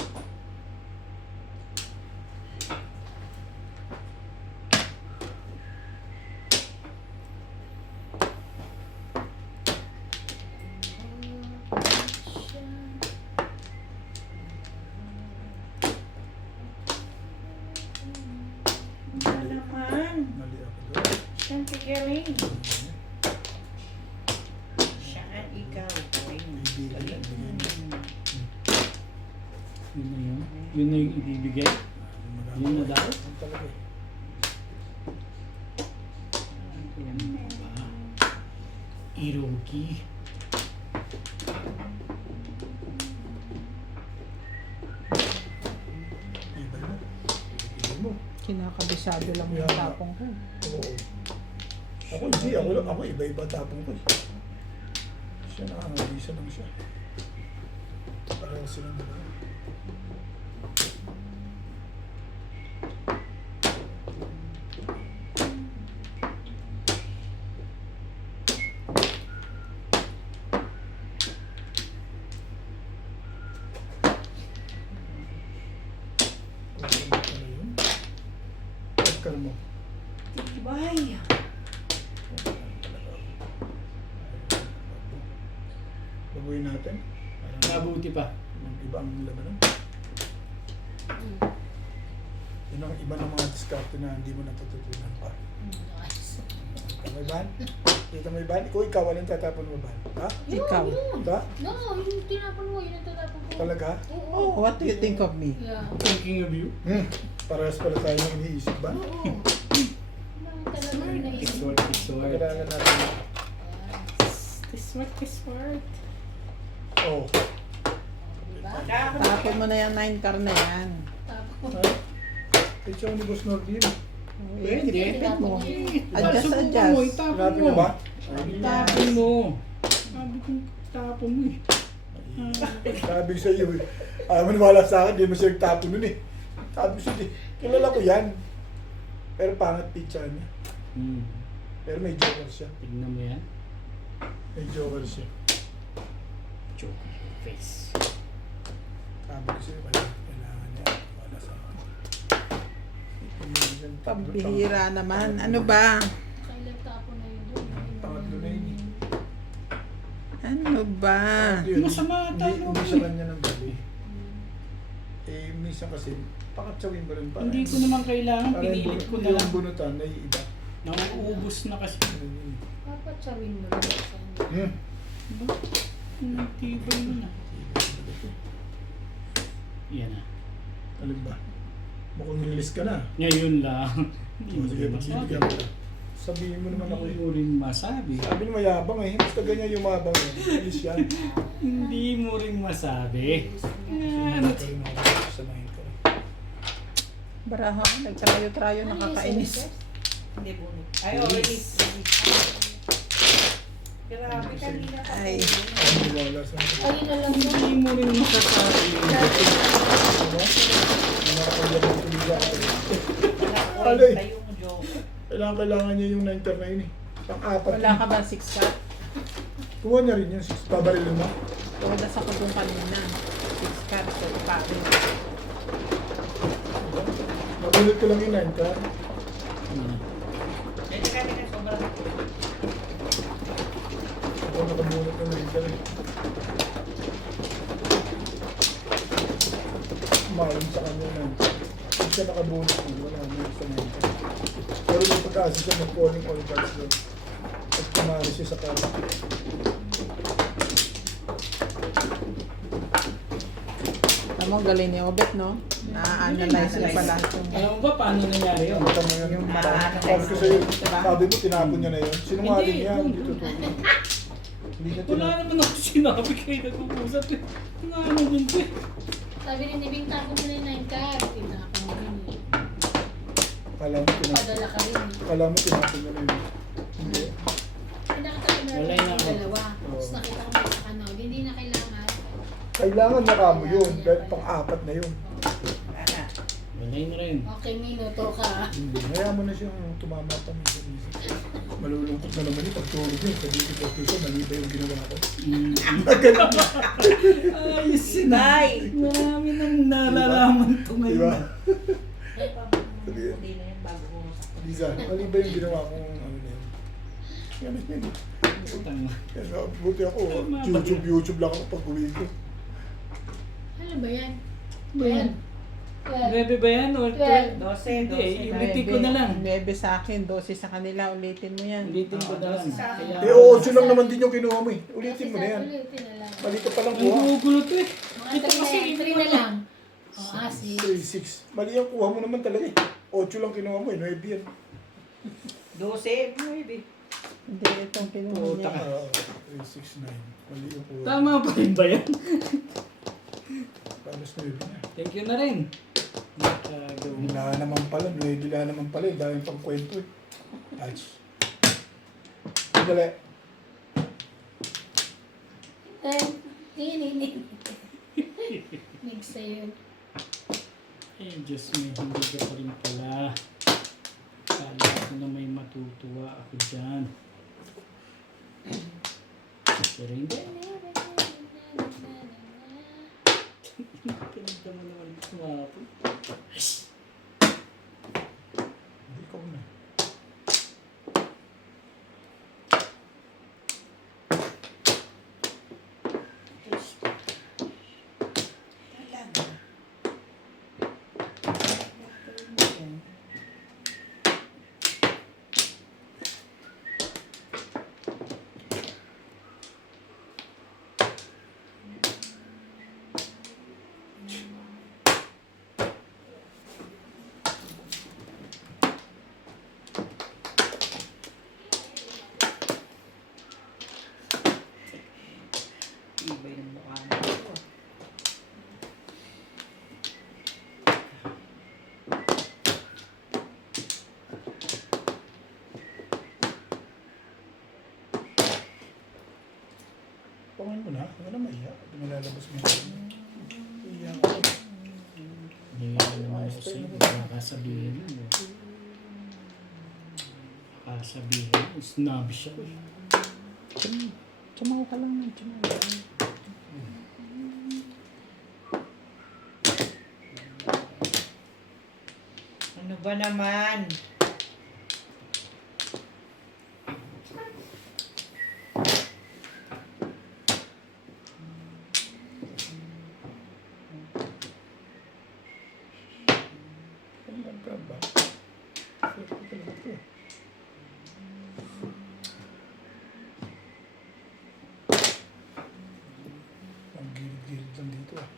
Ano naman? Mali ako doon. Saan ka galing? Saan ikaw galing? Bibigyan yan. Yun na yun. Yun na yung ibibigay. Yun na daw. Ang talaga eh. Ano ba? Irogi. Ibay mo. Ibay mo. Kinakabisado lang yung tapong ko. Oo. Ako hindi. Ako iba-iba tapong ko eh. Siya nakangabisa lang siya. Parang silang dalawa. Kalmo. Tibay. Babuhin natin. Parang Mabuti pa. ibang labanan. Yun ang iba ng mga diskarte na hindi mo natututunan pa. Nice. May ban? Dito may ban? Ikaw walang tatapon mo ban? Ha? Ikaw. Yun. Ha? No, yung tinapon mo, yun ang tatapon ko. Talaga? Oo. Oh, what do you think of me? Yeah. Thinking of you? Parehas pala tayo ng iniisip ba? Oo. Ano talaga yung naisip? Isword, isword. Pagkailangan natin. Smart, smart. Oh. Diba? Tapon mo na yan, 9 car na yan. Tapon. Ha? Picture ni Boss Nordin. Pwede. Tipid mo. Adjust, Adjust, adjust. Mo, adjust. itapon Sinabi mo. na ba? Itapon mo. Sabi ko, itapon mo eh. Sabi sa iyo eh. Ayaw mo niwala sa akin, di mo siya nagtapo nun eh. Sabi ko siya, kilala ko yan. Pero pangat picture niya. Pero may joker siya. Tignan mo yan. May joker siya. Joke face. Sabi ko siya, kailangan niya. Wala sa akin. Pambihira naman. Ano ba? Silent tapon na yun doon. Pangatlo na yun eh. Ano ba? Yun, Masama hindi, tayo. hindi sa kanya ng gabi. Eh, minsan kasi, pakatsawin mo rin para. Hindi ko naman kailangan, pinilit ko na lang. Yung bunutan, naiiba. Nauubos na kasi. Papatsawin mo lang sa kanya. Ba? Tibay mo na. Yan na. Alin ba? Mukhang release ka na. Ngayon lang. O, sige, Hindi magbibigyan mo na. Sabihin mo naman ako Hindi eh. mo rin masabi. Sabi ni mayabang eh. Basta ganyan yumabang eh. Bilis yan. Hindi mo rin masabi. Sinabi ko rin ako. Sanayin ko rin. Baraha, nagtrayo-trayo, nakakainis. Hindi bunot. Ay, oh, release. Grabe, kanina pa. Ay. Ang wala sa akin. Ayun na lang yun. Hindi mo rin masasabi. Ano? Nakakagyan ng tuliga ako. Wala Alay. ko yung joke. Kailangan niya yung 9 eh. Pang-apat. Wala ka ba 6 cut? Kuha niya rin yung 6. Babarilin mo. Wala sa kutong kanina. 6 cut, so iparin. Nabunod ko lang yung 9 ka. Medyo kami na sobrang. Ako nakabunod ng 9 ka rin. Umalim sa kanya 9 ka. Hindi siya nakabunod ko. Wala mo sa 9 ka. Pero may pagkaasi siya mag-calling all cards doon. At kumari siya sa kanya. Alam mo, galing ni Obet, no? Na-analyze mo pala itong... Alam mo ba paano nangyari yun? Nakita mo yan. Yung Sabi ko sa'yo, sabi mo, tinapon niya na yun. Sinungaling Hindi, yan. kung- Hindi totoo. Hindi niya Wala tinapon. naman ako sinabi kayo nag-uusap eh. Nga ano dun ko eh. Sabi rin ni Bing, tapo mo na yung 9 card. Tinapon mo rin eh. Kala mo tinapon. Padala ka rin eh. Kala mo tinapon niya na yun. Hindi. Pinakita ko na Wala rin na yung ako. dalawa. Oo. Tapos nakita ko may saka Nod. Hindi na kailangan. Kailangan na kamo yun. Dahil pang-apat na yun. Ana. Walay na rin. Okay, minuto ka. Hindi. Hayaan mo na siyang tumama pa minsan. Malulungkot na naman yung pagtulog niya. Sabi ko po, Tito, mali ba yung ginawa ko? Ayos yun. Bye! Marami nang nalalaman to Di ngayon. ba? Ay, hindi na yan bago ko sa Lisa, mali ba yung ginawa kong ano na yun? Ganun yun. Putang. Kaya buti ako, YouTube lang ako pag uwi ko. Ano ba yan? Ba yan? 12. 9 ba yan? Or 12? 12, Hindi, 12. ulitin ko na lang. 9 sa akin, 12 sa kanila, ulitin mo yan. Ulitin ko na lang. Sa akin. Kaya- Eh, 8 lang naman din yung kinuha mo eh. Ulitin mo na yan. Ulitin na lang. Mali ka palang Ang kuha. gugulo to eh. Mga Ito 3 na kasi yan. 3 na lang. O, 6. 6. Mali ang kuha mo naman talaga eh. 8 lang kinuha mo eh. 9 yan. 12, 9. Hindi, itong kinuha Puta niya. ka. 3, 6, 9. Mali yung kuha. Tama pa rin ba yan? Palos 9 na. Thank you na rin. Nakagawin. Bila naman pala. 9 naman pala eh. Dahil pang kwento eh. Touch. Dali. 10. Hindi. Mix sa'yo. Eh, Diyos me, hindi ka pa rin pala. Kala ko na may matutuwa ako dyan. Pero hindi. Pinagda mo naman kumapon. Hindi ko na. Ibay ng mukha mo. Pangin mo na. Huwag ka na maiyak. Nilalabas mo na. Iyak ako. Hindi nga naman ako sa'yo. Kakasabihin mo. Kakasabihin mo. Snabi siya. Tumaw ka lang, tumaw. Ano ba naman? Kailan ka ba? Siyempre talaga ito. Ang gilid-gilid lang dito ah.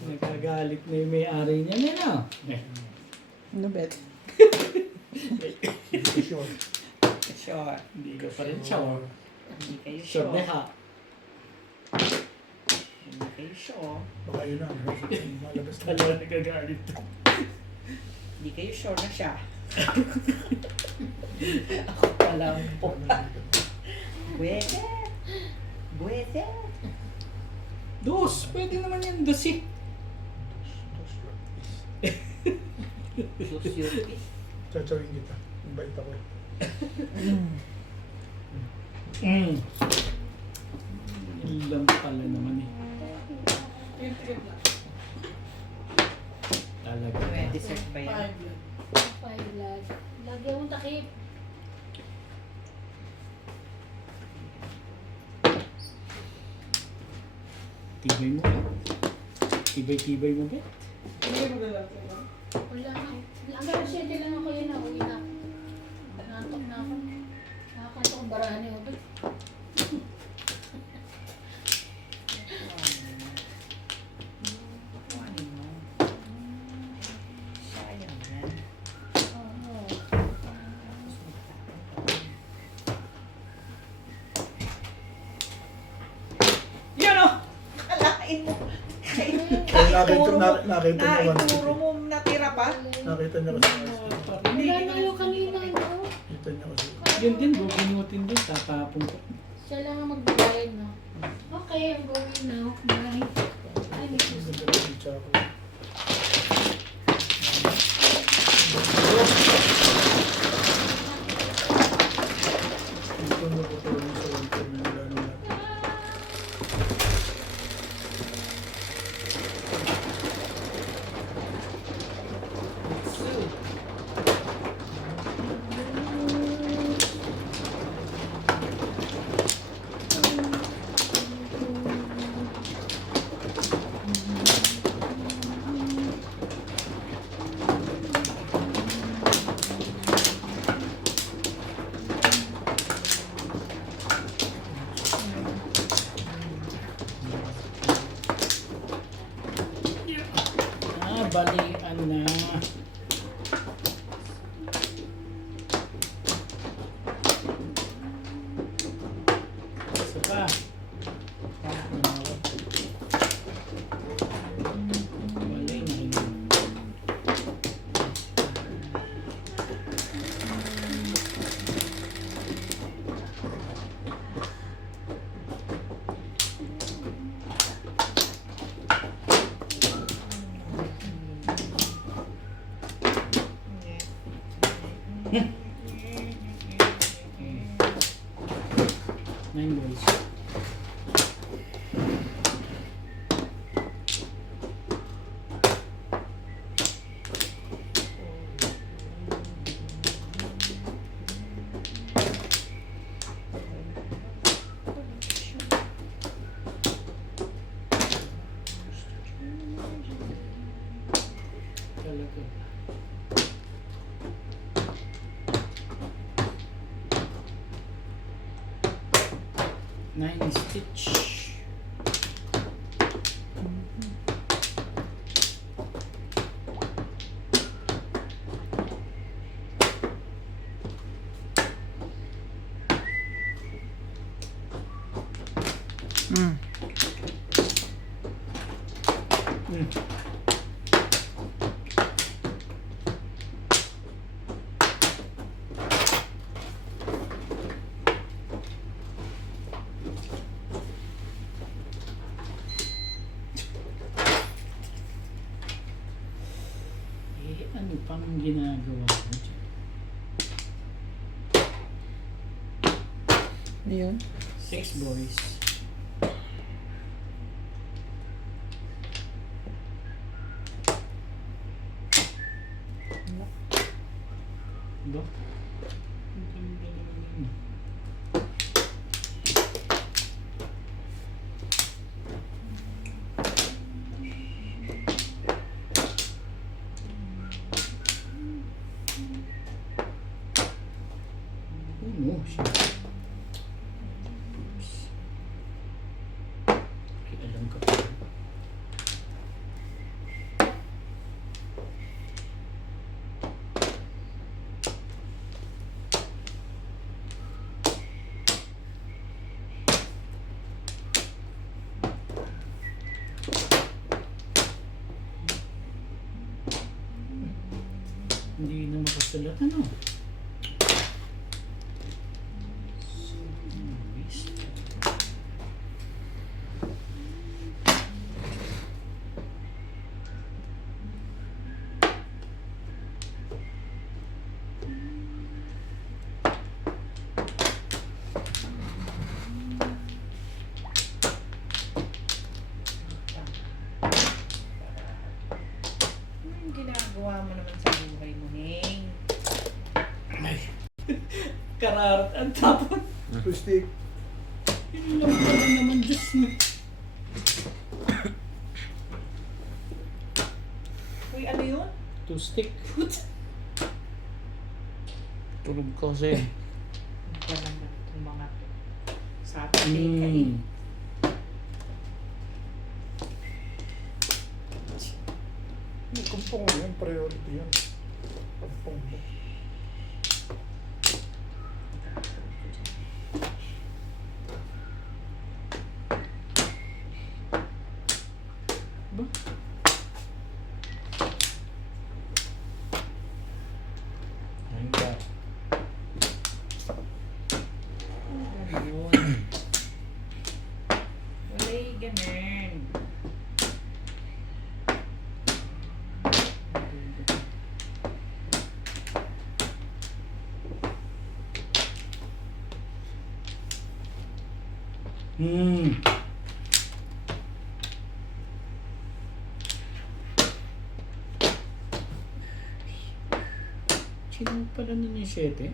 Nagkagawa Nagagalit na yung may-ari niya na, no? Ano, Bet? Sure. Sure. Hindi ka pa rin sure. Hindi kayo Sure sure. na ha. Hindi kayo sure. Baka yun na. Malabas na. Kala nagagalit. Hindi kayo sure na siya. Ako pala po. Pwede. Pwede. Dos! Pwede naman yan. Dos eh. Susyuti. Tsachawin kita. Ang bait ako. Yun lang pala naman eh. Talaga. May dessert ba yan? Five lag. Lagyan mong takip. Tibay mo ba? Tibay-tibay mo ba? Wala na. Hanggang 7 lang ako yun na. Uwi na ako. Nantok na ako. Nakakanto kong barahan ni Obe. Kuhanin mo. Sayang yan. Oo. Yan o! Kalain mo. Nakita niyo Naituro mo natira pa. Nakita niyo kasi. Wala na yung kanina, no? Nakita niyo kasi. Yun din, bubunutin din. Tatapon ko. Siya lang ang magbabayad, no? Okay, I'm going now. Bye. Ay, may Ang susi. ganda ng pizza ko. Ito na po ito yung sa winter na nilano natin. Balian na. Isa pa. Bali na rin. Nine boys. Talaga. Nine stitch. Mm. Ano pang ginagawa mo dyan? Ayun. 6 boys. Ba? Ang ganda naman yun. Oh, shit. Hindi na makasulat ano. Anong ginagawa mo naman sa buhay mo, Ning? Kararat at tapon. Twistic. Yun lang pala naman, Diyos mo. Uy, ano yun? To stick. Tulog ka kasi. Ba naman itong mga to? Saturday ka eh. May kumpong mo yan, priority yan. Kumpong mo. Ba? Ayun ka. Ano yun? Wala'y ganun. Hmm. Sino pala nun yung 7?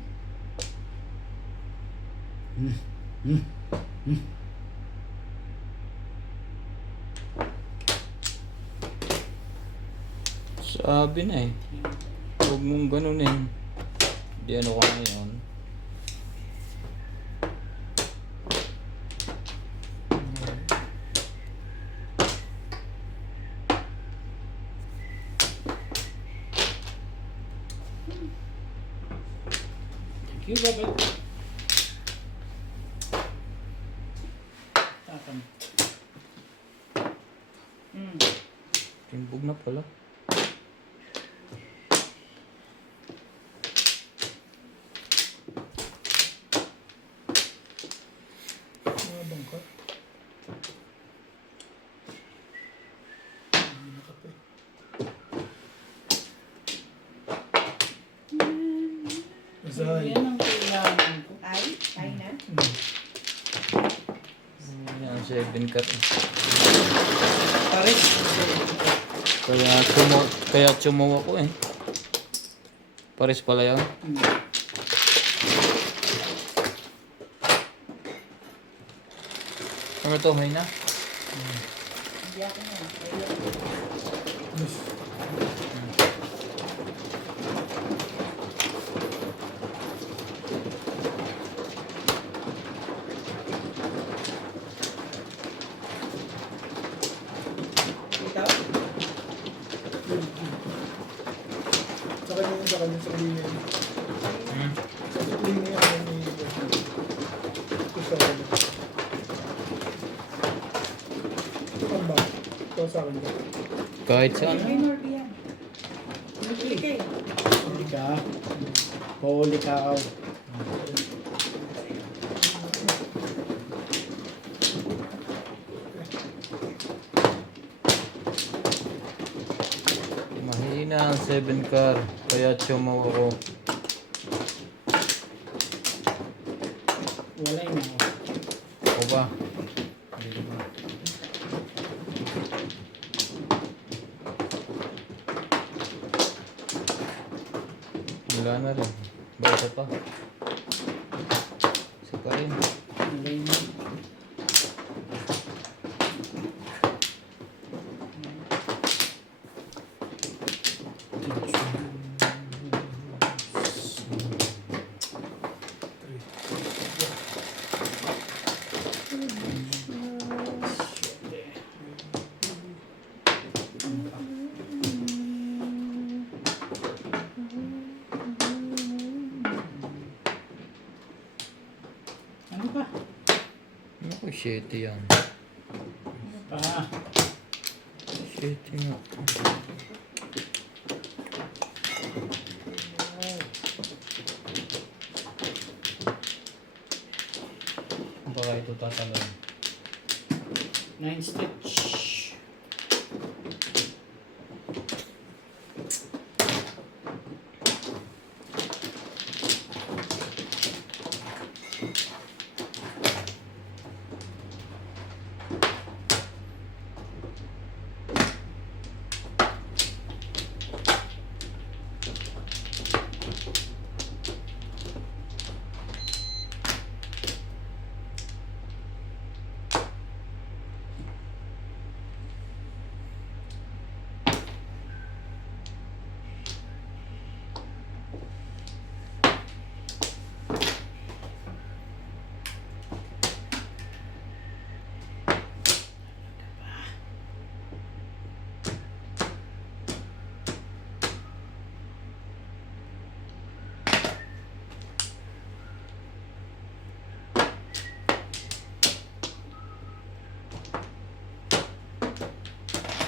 Sabi na eh. Huwag mong ganun eh. Di ano ka ngayon. Thank you, Babet. Tatam. Timbog na pala. Mga bangka. Hindi na kape. Masay. Yan ang kailangan ko. Ay na. Yan, 7 cut. Pares. Kaya tsumawa ko eh. Pares pala yan. Ano to, may na? Hindi ako na. Ikaw? Sa kanya yun, sa kanya, sa kanya yun. Sa kanya yun, ano ni... Ito sa kanya. Ito kan ba? Ito sa akin ba? Kahit saan. Ay, Norby yan. Hindi kayo. Huli ka. Huli ka. Mahina ang 7 car. Kaya tsumawa ko. Wala na ako. O ba? Wala na rin. Bata pa. Isa pa rin. Wala na. Ano pa? Naku, 7 yan. Ano pa? 7 nga. ito tatalon. 9 stitch.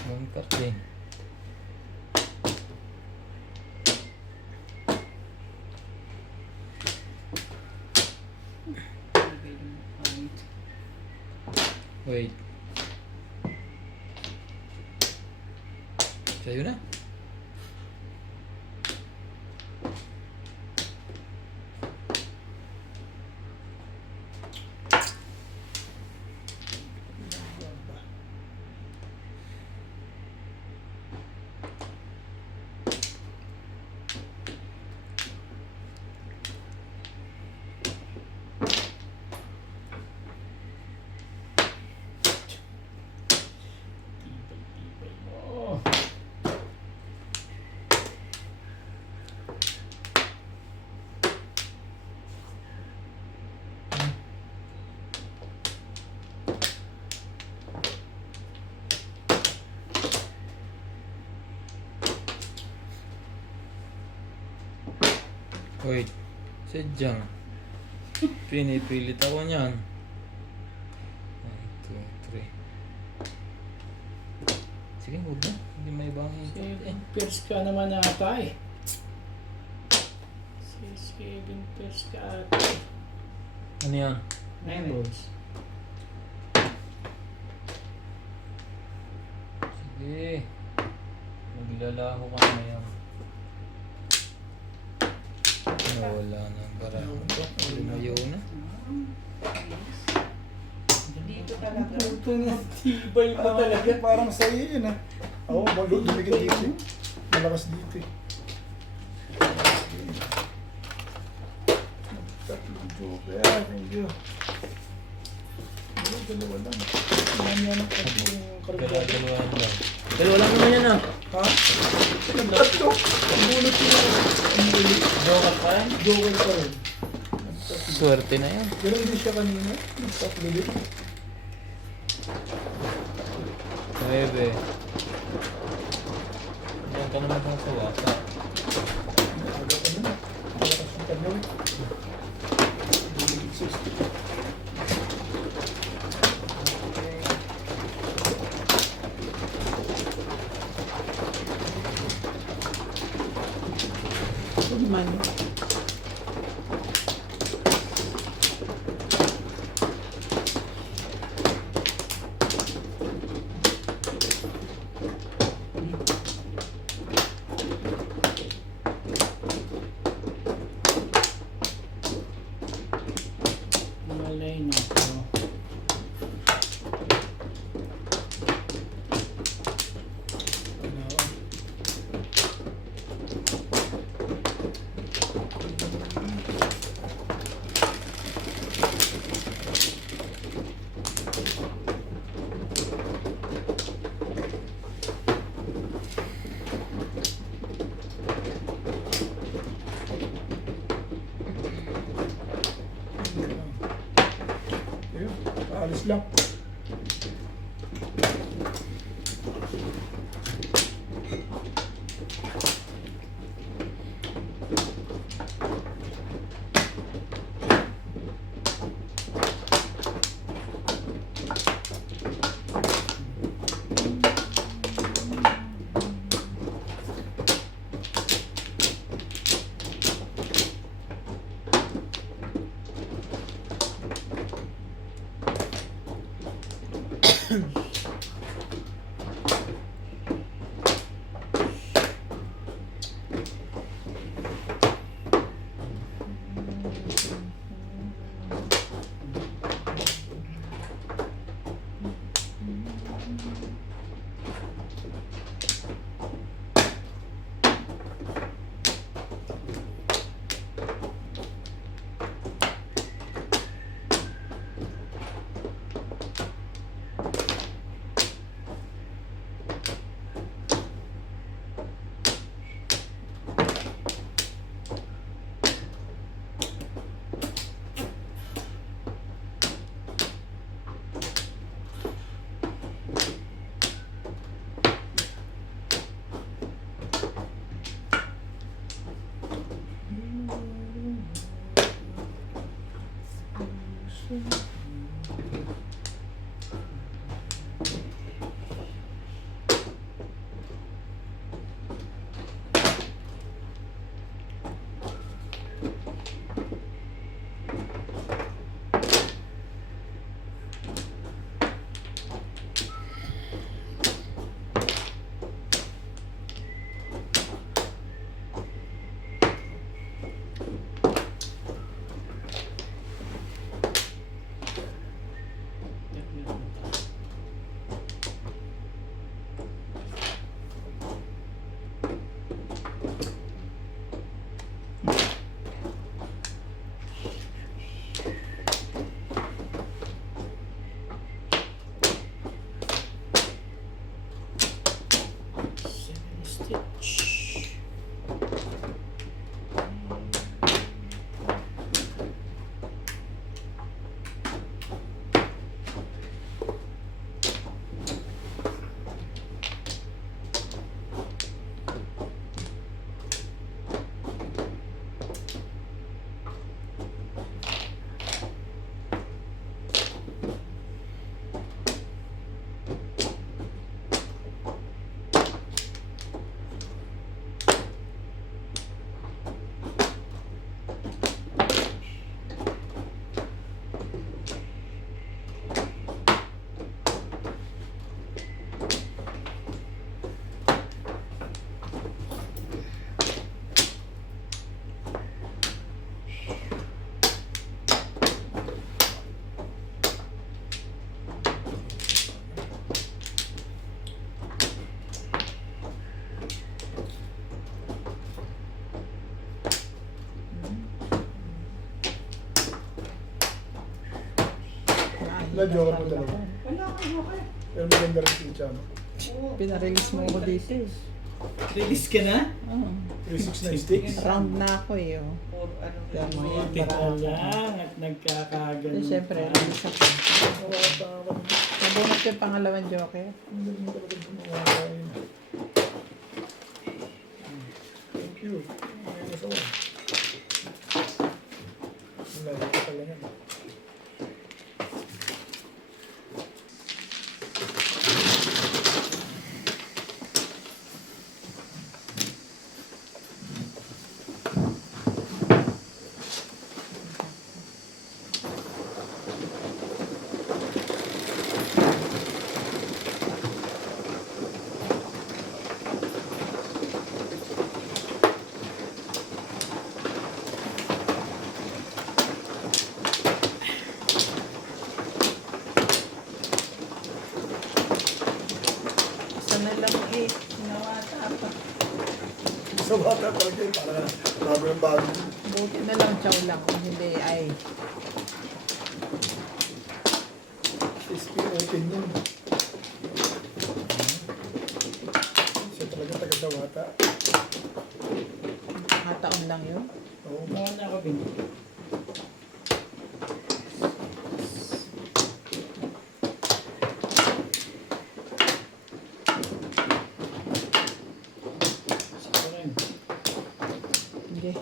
Lengkap din. Wait. Sa'yo na. Oh. Wait. Sadyang. Pinipilit ako niyan. 1, 2, 3. Sige, huwag na. Hindi may ibang Seven pairs ka naman ata eh. 7 pairs ka ata. Ano yan? 9 balls. Sige. Maglalaho ka na yan. Nawala na ang barako. Lumayo na. Dito talaga. Puto na tibay pa talaga. Parang sa iyo yun ah. Oo, dumikit dito. Malakas dito eh. Tatlong joker. Thank you. Dalawa lang. Yan yan ang tatlong karagdagan. Dalawa lang. Dalawa lang naman yan ah. Ha? Nagtatlo. Ang bunot nila. Ang bulit. Joker pa yan? Joker pa rin. Swerte na yan. Ganun din siya kanina. Nagtatlo din. 9. Diyan ka naman sa wasa. Aga pa naman. Malakas yung tanawin. Bulit 60. Good man. Malay na ako. Stitch. Wala, joker mo dalawa. Wala kang joker. Pero maganda rin si Chama. Pinarelease mo ako dito eh. Release ka na? Oo. 369 sticks. Round na ako eh. Oh. Or ano Yan, mo mga yan. Buti ka lang at nagkakaganon Eh, syempre, pa. release ako. Wala pa ako. Nabunot yung pangalawang joker. Ang galing talaga gumawa yun. Thank you. Ay, nasawa. Wala, ito pala yan. Isa na lang eh. Nawata pa. Sa bata talaga yun, parang bago yung bago. Buti na lang chow lang. Kung hindi ay SP open yun. Siya talaga taga-dawata. nakataon lang yun. Oo. Mga na ako din. Sige rin. Hindi.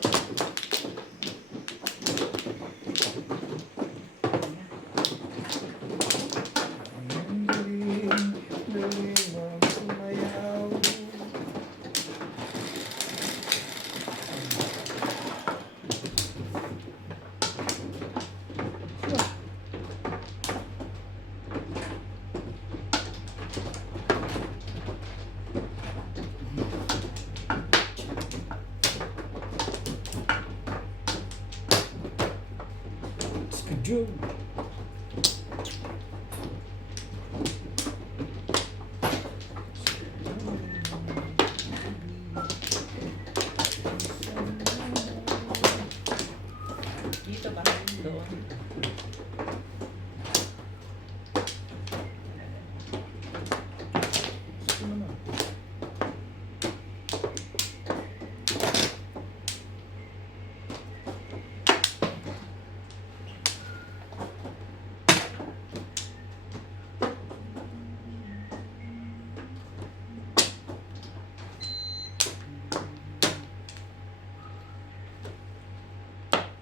Joe. Dito ba? Doon. Gusto naman.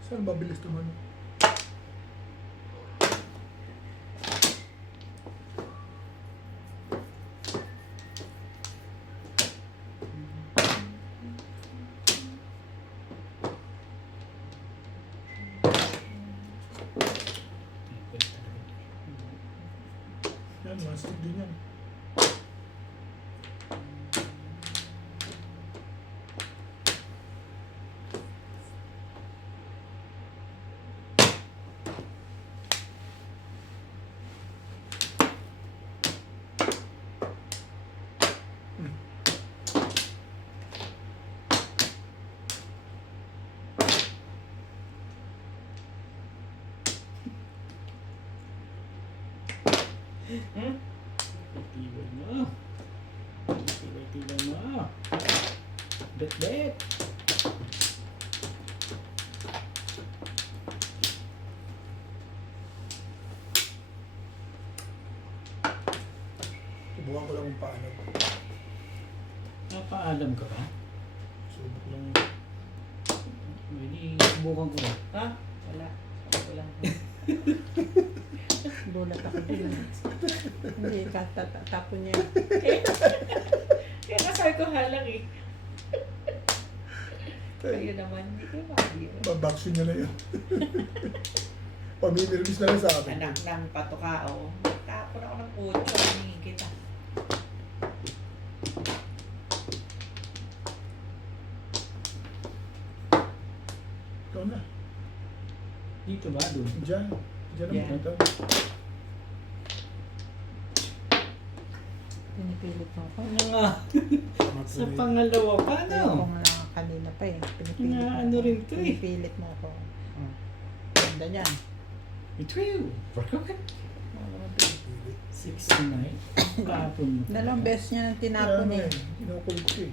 Saan mabilis naman? Yan, mastig din yan. Tibay mo. Tibay mo. Bet. Subukan ko lang kung paano. Napaalam ka ba? Subok lang. Hindi, subukan ko ba? Ha? Wala. Ako lang. Gulat ako din. Hindi, tapon niya. Kaya nasabi ko halang eh. Kayo naman, hindi ko makabiro. Babaksin niya na yun. Pamimirmis na lang sa akin. Anak ng patukao. Tapon ako ng pucho. Hingin kita. Ikaw na. Dito ba? Doon? Diyan. Diyan Yan. naman ito. Pinipilit mo ako. Ano nga? Sa pangalawa pa, Ayaw ko no? nga kanina pa eh. Pinipilit Nga, mo ano ako. rin to eh. Pinipilit mo ako. Oh. Ganda niyan. Ito yun. 69. Kapon mo. Dalawang beses niya nang tinapon eh. Kinukulit ko eh.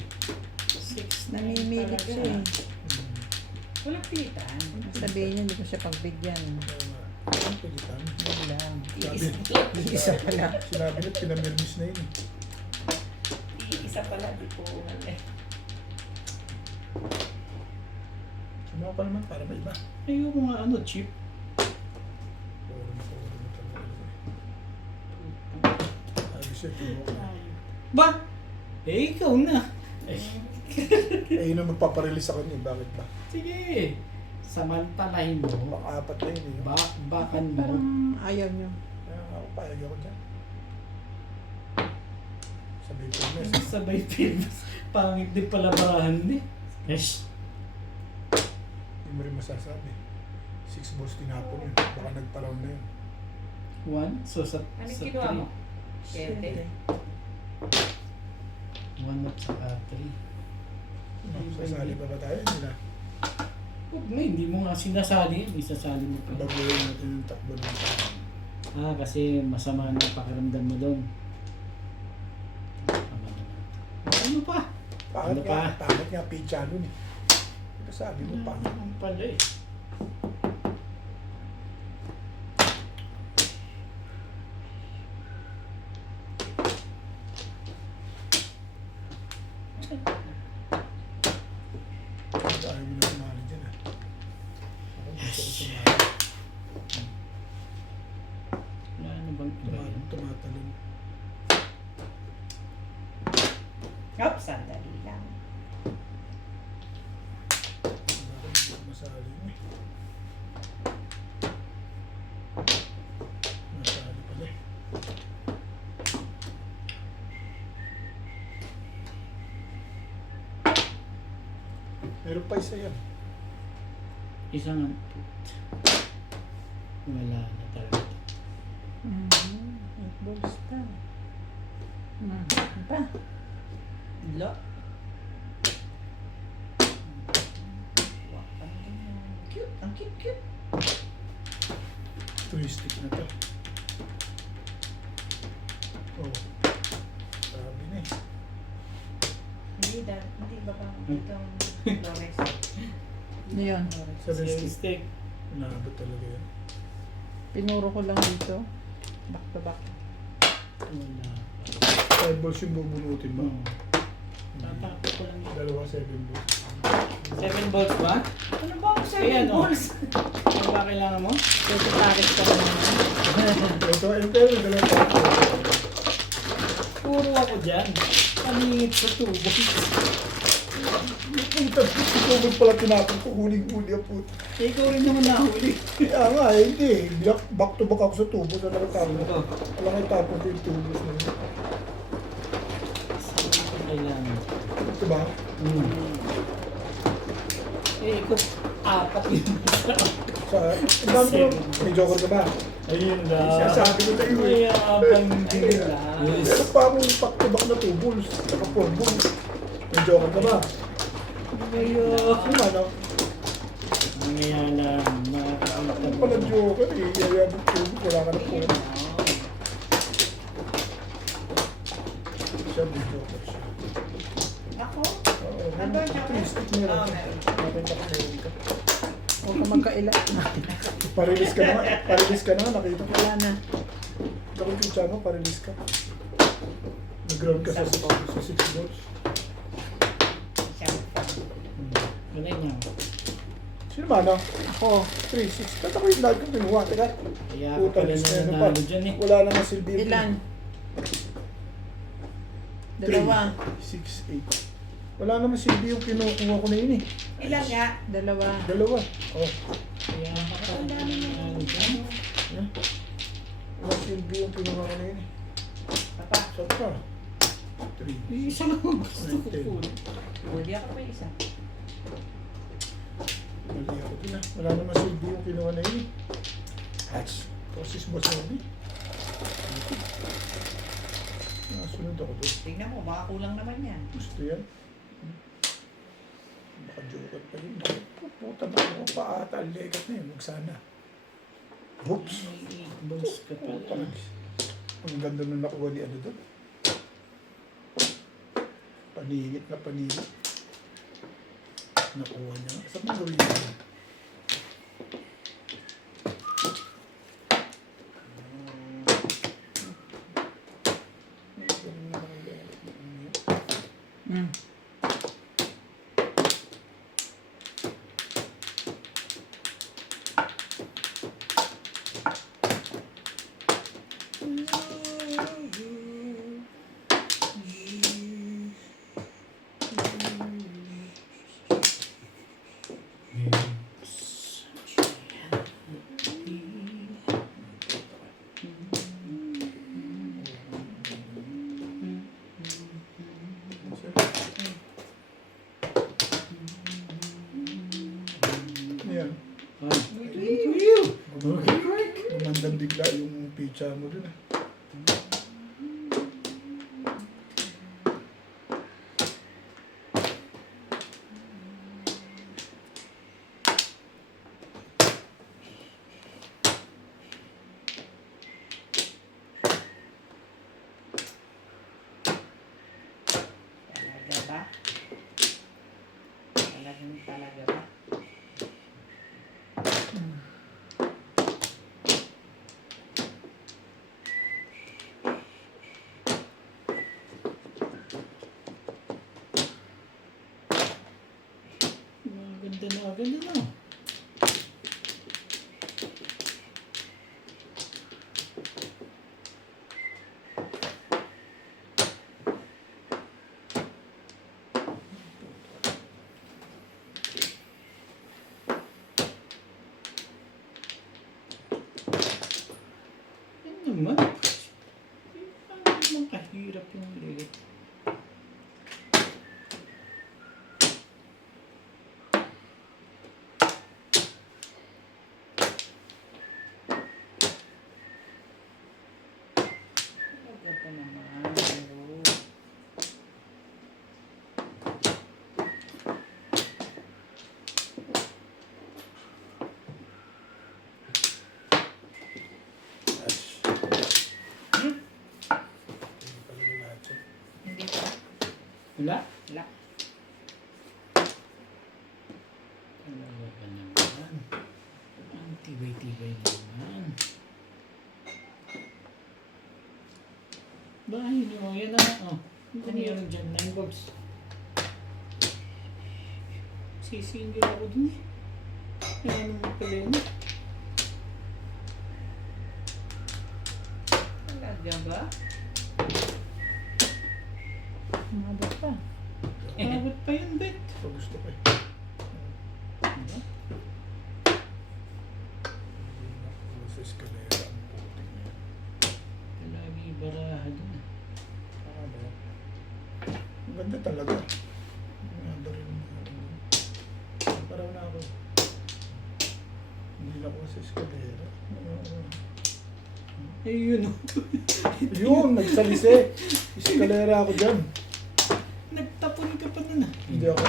6. Namimilit siya eh. Walang pilitan. Sabihin niya, hindi ko siya pagbigyan. Kaya nga. Ang pilitan. Hindi lang. Iisa pala. Sinabi na pinamirmis na yun eh. Iisa pala. Di po eh. Sumawa pa naman para maiba. Ayoko nga ano, cheap. Puro na talaga. Sabi siya, kinuha ka. Ba? Eh, ikaw na. Eh, yun ang magpaparelease sa kanya. Bakit ba? Sige. Samantalahin mo. Pang-apat na yun eh. Bakbakan mo. Parang ayaw niyo. Kaya ako, payag ako dyan. Sabi ko na. Sabay films. Pangit din pala barahan din. Yes. Hindi mo rin masasabi. 6 balls tinapon yun. Baka nagparaw na yun. 1. So sa Ano sa kinuha mo? 3. 7. 1 at saka 3. Sasali pa ba tayo? Hindi na. Huwag na, hindi mo nga sinasali. Hindi sasali mo pa. Baguhin natin yung takbo ng tao. Kasi masama na pakiramdam mo doon. Ano pa? Pangit Ano pa? nga, pangit nga picha nun eh. Ito sabi mo, pangit. Ang pala eh. Ayaw mo na sumali dyan ah. Ako gusto ko sumali. Wala ano bang iba yun? Tumatalon. Hop, sandali lang. Bakit hindi ko masali mo eh. Masali pala eh. Meron pa isa yan. Isang Wala na talaga. Eight balls pa. Ano pa? Lo. Wak pa rin yan. Cute. Ang cute. 3 stick na to. Oh. Sabi na eh. Hindi ba pa itong Flores? Ano yun? 7 Seven stick. stick. Naabot talaga yan. Pinuro ko lang dito. Back to back. Wala. 5 balls yung bubunutin mo. Tatakot ko lang. Dalawa 7 balls. 7 volts ba? Ano ba ang Ayan, 7 oh. balls? Ano ba kailangan mo? Pwede pares ka naman. Ito yung dalawa pa. Puro ako dyan. Paningit sa tubo. Puta, tutubod pala tinapon ko. Huling-huli ang puta. Ikaw rin naman nahuli. Kaya nga eh, hindi. Back to back ako sa tubo. Sa nakatapon ko. Ito. Walang itapon ko yung tubos na yun. Saan ito kailangan? Ito ba? Ikaw, apat yun. Sa, ang dami ko, may joker ka ba? Ayun lang. Sabi ko tayo May eh. abang din lang. Meron pa akong back to back na tubos. Saka 4 balls. May joker ka ba? Ayun. Ano ano? Mamaya lang. Ano pala joker eh. Yayabot tubos. Wala ka na po. Siya may joker siya. Ako? Oo. Nandun siya. 3 stick meron. Oo, meron. Nakita ko meron ka. Huwag ka magkaila. Parilis ka na nga. Parilis ka na nga. Nakita ko. Wala na. Ito ko yung channel. Parilis ka. Nag-ground ka sa 6 balls. Ganay niya. Sino ba ano? Ako. 3, 6. Ba't ako yung lagi kong kinuha? Teka. Kaya ako Puta, pala gusto na na pa. nanalo dyan eh. Wala namang silbi. Ilan? Dalawa. 6, 8. Wala namang silbi yung kinukuha ko na yun eh. Ilan nga? Dalawa. Dalawa. Oh. Kaya ako pala na nanalo dyan. Wala silbi yung kinuha ko na yun eh. Papa, Saan ka? 3. Isa lang ang gusto ko po. huli ako pa isa. Mali ako din ah. Wala namang silbi yung kinuha na yun eh. Hats. Process ba sabi? Nasunod ako doon. Tingnan mo, baka kulang naman yan. Gusto yan. Baka joker pa yun. Puta na ako pa ata. Legat na yun. Huwag sana. Oops. May 8 balls ka Puta. pala. Ang ganda nung nakuha ni ano doon. Paningit na paningit. Nakuha niya. Saan mo gawin yun? Hmm. Yan. Gumandang bigla yung pizza mo dun ah. Talaga ba? Talaga ba? Ganda na, ganda na. Yan naman. Paano naman kahirap yung lilit? Wala? Wala. Wala ka naman. Ang tibay-tibay naman. Bahay niyo, yan na. Oh. Ano yan dyan? 9 volts. Sisingil ako dun eh. Yan naman pala yun. Talaga ba? Umabot pa. Abot pa yun, Bet. Ito gusto ko eh. Diba? Sa eskalera ang putik na yan. Lagi baraha dun. Ano? Ang ganda talaga. Ang ganda rin. Paraw na ako. Hindi na ako sa eskalera. Ayun oh. Yun, nagsalise. Eskalera ako dyan. Nagtapon ka pa nun ah. Hindi ako.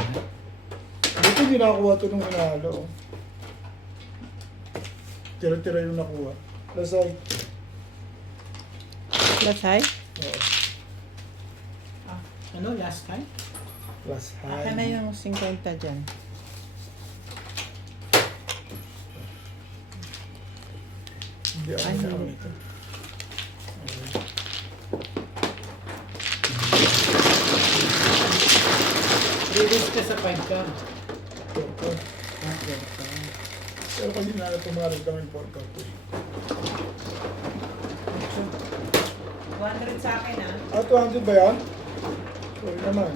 Dito hindi nakakuha ito nung hinalo. Tira-tira yung nakuha. Lasal. Lasay? Oo. Ano, last time? Last Akin na yung 50 dyan. Hindi ako Ay, na hindi. ito. Release ka sa 5 ka. Ito. Ah, pero ka. Pero kasi na tumarag kami 4 cup eh. 200 sa akin ah. Ah, 200 ba yan? Sorry naman.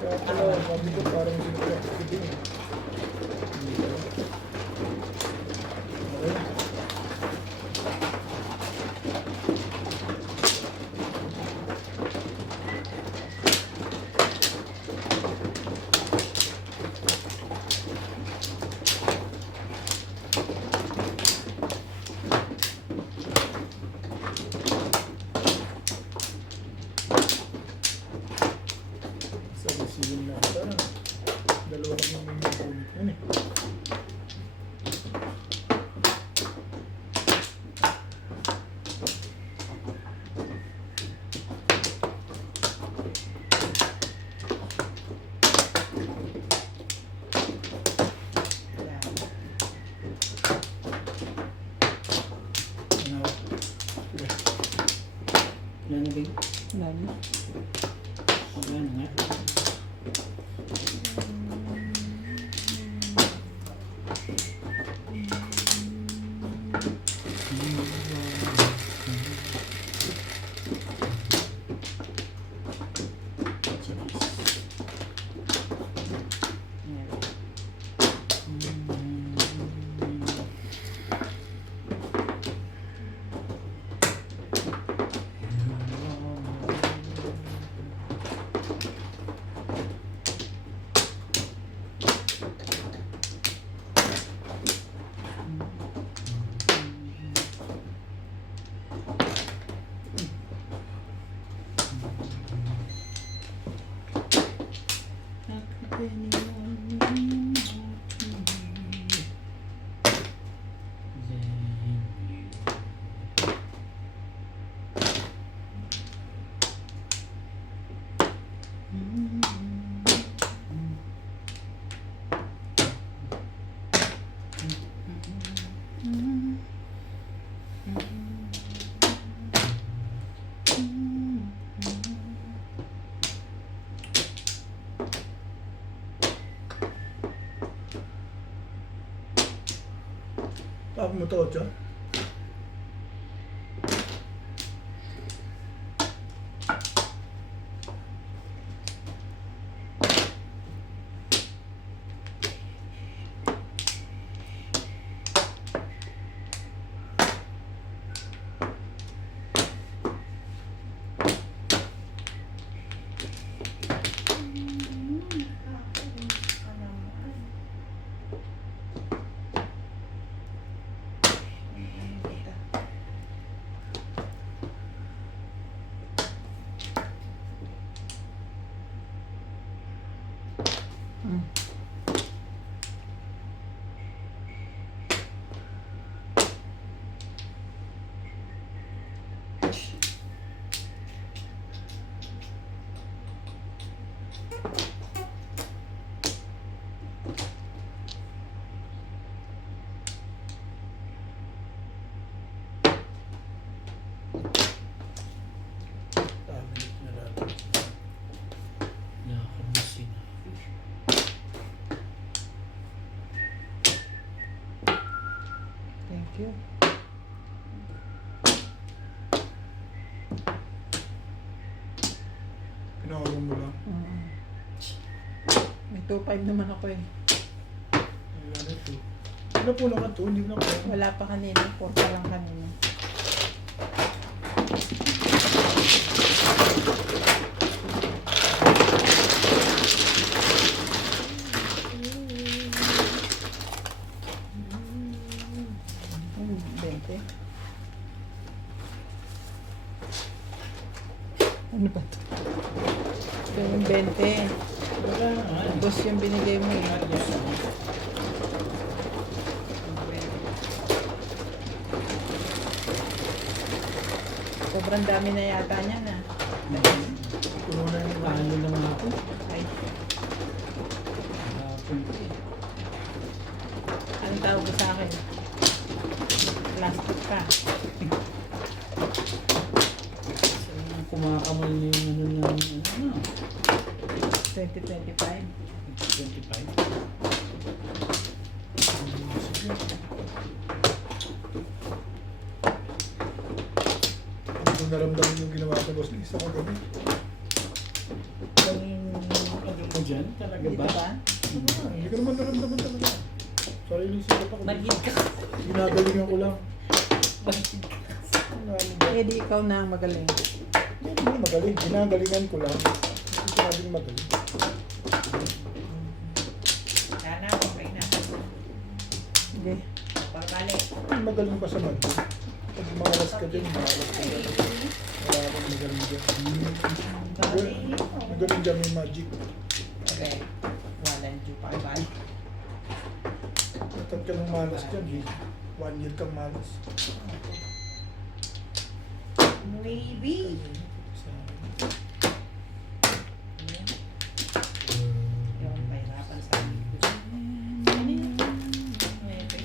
Kaya pala, sabi ko parang sinulat ko din eh. Hindi pala. Okay. Sa receiving na ata, dalawa lang yung mga punit yun eh. Ano? Wala na ba yun? Wala na. Wala na nga. Tapos mo to, John? Tablet na natin. Nakakamisin. Thank you. Pinakulong mo lang. May 2.5 naman ako eh. Ano ito? Ano po lang ito? Hindi na po. Wala pa kanina. 4 pa lang kanina. Hmm, 20. Ano ba ito? Ito yung 20. Wala naman. Boss yung binigay mo eh. Sobrang dami na yata niya na. Puno na yung Talo lang ako. Ay, Hapon ko eh. anong tawag ko sa akin? Plastic ka. So, kumakamal na yung ano 2025. 25. Hindi ko naramdaman yung ginawa ko boss. Isa ko gabi. Ano mo dyan? Talaga Dito ba? ba? Hindi ko naman naramdaman talaga. Sarili siya pa ko. Manhid ka. Ginagalingan ko lang. Eh di ikaw na ang magaling. Hindi naman magaling. Ginagalingan ko lang. Hindi ko naging magaling. Sana, okay na. Sige. Pabalik. Magaling pa sa mag. Pag malas ka dyan, malas ka dyan. Wala akong magaling dyan. Magaling dyan may magic. Okay. Walang due pa ibalik. Tatag ka ng malas dyan. 1 year kang malas. Maybe. Yung pahirapan sa akin. Maybe. Maybe.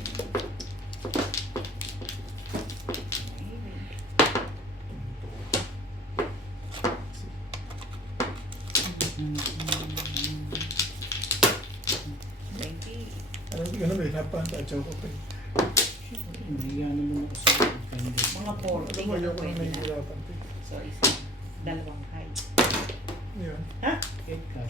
Thank you. Ano ba yun? Napantadyaw ko pa eh. Hindi nga naman ako sa depende. Mga 40 Alam mo, ka ayaw ko na pwede na. nahihirapan ko eh. So, isa. Dalawang height. Yun. Ha? Cake ka.